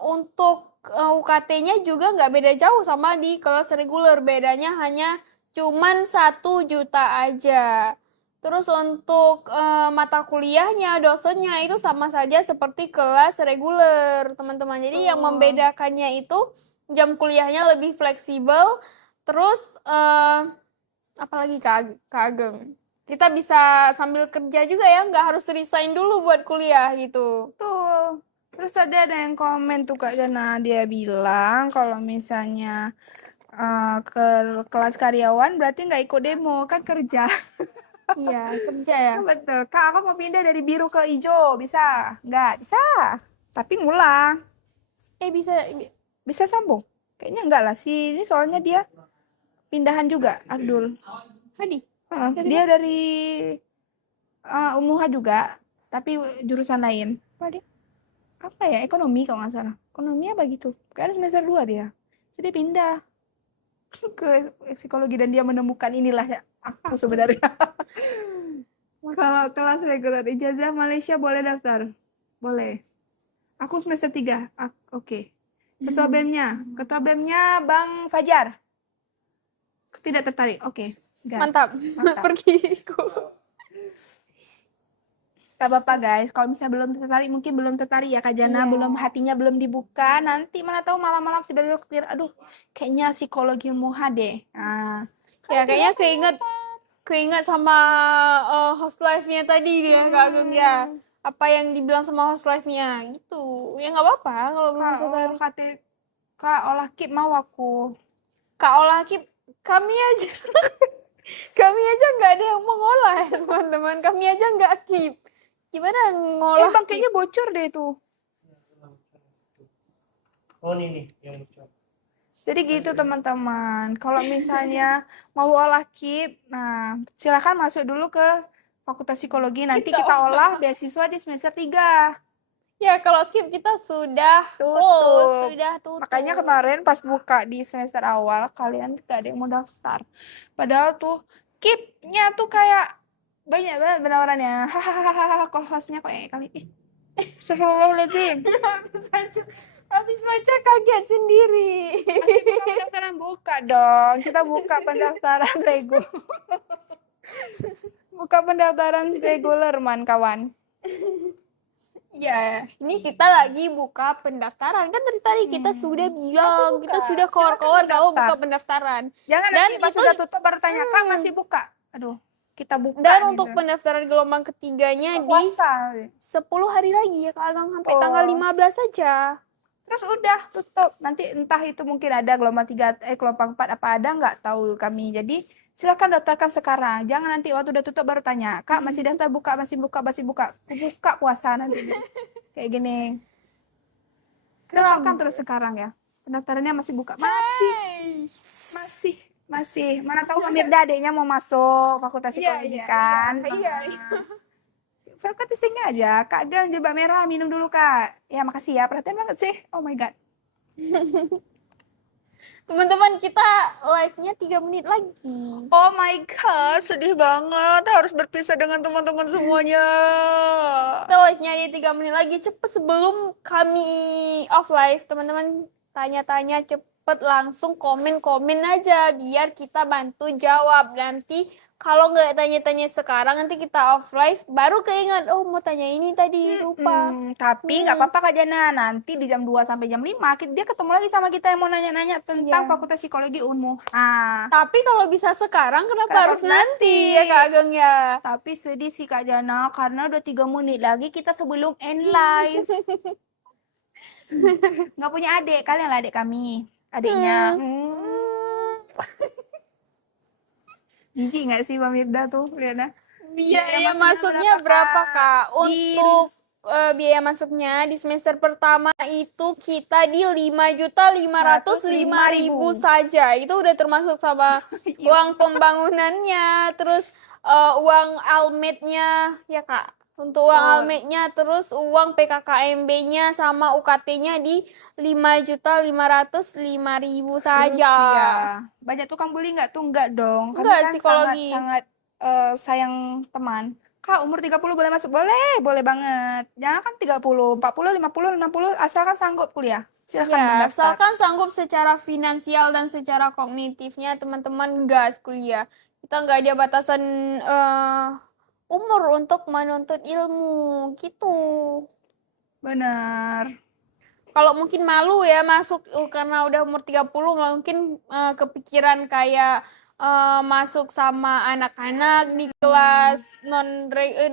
untuk UKT-nya juga nggak beda jauh sama di kelas reguler, bedanya hanya cuman 1 juta aja. Terus untuk mata kuliahnya, dosennya itu sama saja seperti kelas reguler, teman-teman. Jadi yang membedakannya itu jam kuliahnya lebih fleksibel. Terus apalagi Kak Ageng? Kita bisa sambil kerja juga ya, nggak harus resign dulu buat kuliah gitu. Tuh. Terus ada yang komen tuh Kak Jana, dia bilang kalau misalnya ke kelas karyawan berarti nggak ikut demo, kan kerja. Iya, kerja ya. Betul. Kak, aku mau pindah dari biru ke hijau, bisa? Nggak bisa. Tapi ngulang. Bisa Sambung? Kayaknya enggak lah sih. Ini soalnya dia pindahan juga, Abdul. Hadi. Dia dari Unmuha juga, tapi jurusan lain. Apa ya? Ekonomi kalau nggak salah. Ekonomi apa gitu. Kayaknya semester 2 dia. Jadi pindah ke psikologi dan dia menemukan inilah ya, aku sebenarnya. Kalau kelas reguler ijazah Malaysia boleh daftar? Boleh. Aku semester 3. Oke. Ketua BEM-nya Bang Fajar. Tidak tertarik. Oke. Gas. Mantap. Mantap. Pergiku. Gak apa-apa guys, kalau misalnya belum tertarik, mungkin belum tertarik ya Kak Jana, Iya. belum hatinya belum dibuka, nanti mana tahu malam-malam tiba-tiba kepikir, aduh kayaknya psikologi muha deh. Nah, Ya kayaknya keinget sama host live-nya tadi dia Kak Ageng ya. Apa yang dibilang sama host live-nya gitu. Ya nggak apa-apa kalau belum tertarik. Kak olah kip mau aku. Kak olah kip, kami aja. Kami aja nggak ada yang mengolah ya teman-teman. Kami aja nggak kip. Gimana ngolah Bang, kip? kayaknya bocor deh tuh. Oh nih yang bocor. Jadi gitu teman-teman, kalau misalnya mau olah kip, nah silakan masuk dulu ke Fakultas Psikologi, nanti kita olah beasiswa di semester 3. Ya kalau kip kita sudah close, sudah tutup. Makanya kemarin pas buka di semester awal, kalian gak ada yang mau daftar. Padahal tuh kipnya tuh kayak banyak banget penawarannya. Hahaha, kok hostnya kok kali ini. Astagfirullahaladzim. Habis baca kaget sendiri. Masih buka pendaftaran, buka dong. Kita buka pendaftaran buka pendaftaran reguler man kawan. Ya, ini kita lagi buka pendaftaran. Kan dari tadi kita sudah bilang, buka. kita sudah Silakan kawan-kawan kalau mendaftar. buka pendaftaran. Jangan Dan nanti pas itu- udah tutup baru tanya, Kak masih buka? Aduh, kita buka Dan nih, untuk Bang. pendaftaran gelombang ketiganya di puasa. 10 hari lagi ya Kak Agang, sampai Oh. tanggal 15 saja. Terus udah tutup. Nanti entah itu mungkin ada gelombang 3 gelombang 4 apa ada nggak tahu kami. Jadi silakan daftarkan sekarang. Jangan nanti waktu udah tutup baru tanya, Kak masih daftar buka, masih buka, masih buka. Buka puasa nanti. Kayak gini. Daftarkan terus sekarang ya. Pendaftarannya masih buka. Masih. Mana tahu Mirda adiknya mau masuk Fakultas Psikologi kan. Iya. Fakultas tinggal aja. Kak Gang jebak merah minum dulu Kak. Ya makasih ya, perhatian banget sih. Oh my god. Teman-teman, kita live-nya 3 menit lagi. Oh my god, sedih banget harus berpisah dengan teman-teman semuanya. Kita live-nya di 3 menit lagi. Cepet sebelum kami off live, teman-teman tanya-tanya cepet langsung komen-komen aja biar kita bantu jawab. Nanti kalau nggak tanya-tanya sekarang, nanti kita off live baru keinget, oh mau tanya ini tadi, lupa. Tapi nggak apa-apa Kak Jana, nanti di jam 2 sampai jam 5 dia ketemu lagi sama kita yang mau nanya-nanya tentang Iya. Fakultas Psikologi Unmu. Tapi kalau bisa sekarang, kenapa Kenapa harus nanti ya Kak Ageng ya? Tapi sedih sih Kak Jana karena udah 3 menit lagi kita sebelum end live. Nggak punya adik, kalian lah adik kami. Adiknya. Jijik nggak sih Mbak Mirda tuh, Riana? Biaya masuknya berapa Kak? Untuk biaya masuknya di semester pertama itu kita di 5.505.000 saja. Itu udah termasuk sama uang pembangunannya, terus uang almednya ya Kak. Untuk uang almednya, terus uang PKKMB-nya sama UKT-nya di 5.505.000 saja. Banyak tukang bully nggak tuh? Nggak dong. Kami Nggak, kan psikologi. sangat sayang teman. Kak, umur 30 boleh masuk? Boleh banget. Jangan kan 30, 40, 50, 60, asalkan sanggup kuliah. Silakan Ya, mendaftar. asalkan sanggup secara finansial dan secara kognitifnya teman-teman gas kuliah. Kita nggak ada batasan umur untuk menuntut ilmu gitu. Benar. Kalau mungkin malu ya masuk karena udah umur 30 mungkin kepikiran kayak masuk sama anak-anak di kelas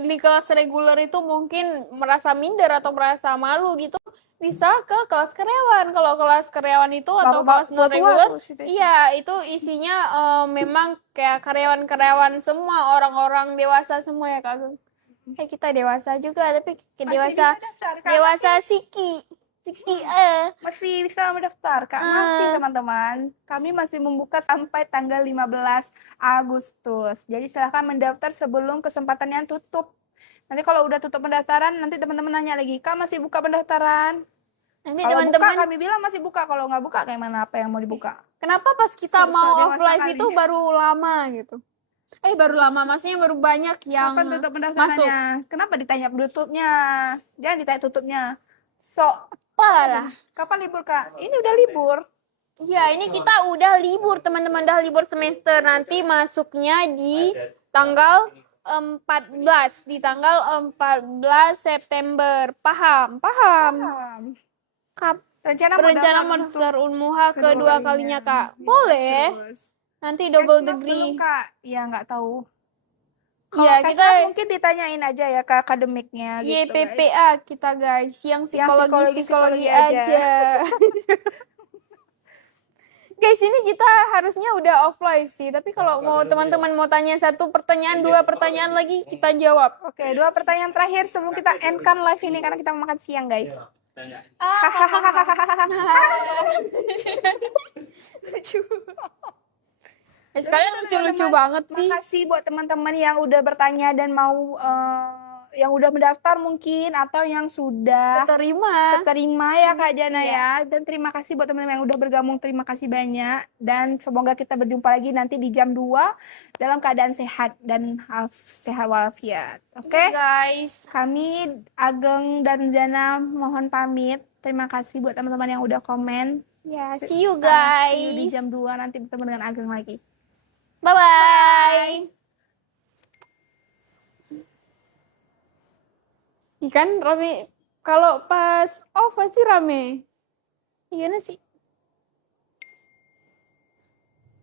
di kelas reguler itu mungkin merasa minder atau merasa malu gitu, bisa ke kelas karyawan. Kalau kelas karyawan itu atau kelas non reguler, iya itu isinya memang kayak karyawan-karyawan semua, orang-orang dewasa semua ya Kak. Kayak kita dewasa juga tapi dewasa Siki. Masih bisa mendaftar Kak, masih teman-teman. Kami masih membuka sampai tanggal 15 Agustus. Jadi silahkan mendaftar sebelum kesempatannya tutup. Nanti kalau udah tutup pendaftaran, nanti teman-teman nanya lagi, Kak masih buka pendaftaran? Nanti Kalau teman-teman buka, kami bilang masih buka. Kalau nggak buka, kayak mana apa yang mau dibuka? kenapa pas kita mau off Dewasa live kali. itu baru lama gitu? Baru lama, maksudnya baru banyak yang Kapan tutup pendaftarannya? Kenapa ditanya tutupnya? Jangan ditanya tutupnya. Sok, apalah. kapan libur Kak? Ini udah libur. Iya, ini kita udah libur, teman-teman, udah libur semester. Nanti masuknya di tanggal 14, di tanggal 14 September. Paham? Paham. Kap rencana mau daftar Unmuha kedua kalinya, Kak. Boleh. Terus. Nanti double Kesmas degree. belum, Kak? Ya nggak tahu. Iya, Kalau kita Kesmas mungkin ditanyain aja ya ke akademiknya gitu, guys. YPPA kita, guys. Yang psikologi aja. Guys, ini kita harusnya udah off live sih. Tapi kalau mau teman-teman mau tanya satu pertanyaan, dua pertanyaan lagi, kita jawab. Oke, 2 pertanyaan terakhir sebelum kita endkan live ini karena kita mau makan siang, guys. Tanya. Lucu. Sekalian lucu-lucu banget sih. Makasih buat teman-teman yang udah bertanya dan mau yang udah mendaftar mungkin atau yang sudah terima ya Kak Jana ya. Dan terima kasih buat teman-teman yang udah bergabung. Terima kasih banyak dan semoga kita berjumpa lagi nanti di jam 2 dalam keadaan sehat dan sehat walafiat. Oke? Guys. Kami Ageng dan Jana mohon pamit. Terima kasih buat teman-teman yang udah komen. Ya, see you See you di guys. jam 2 nanti bertemu dengan Ageng lagi. Bye-bye. Ikan rame. Kalau pas off pasti rame. Iya sih.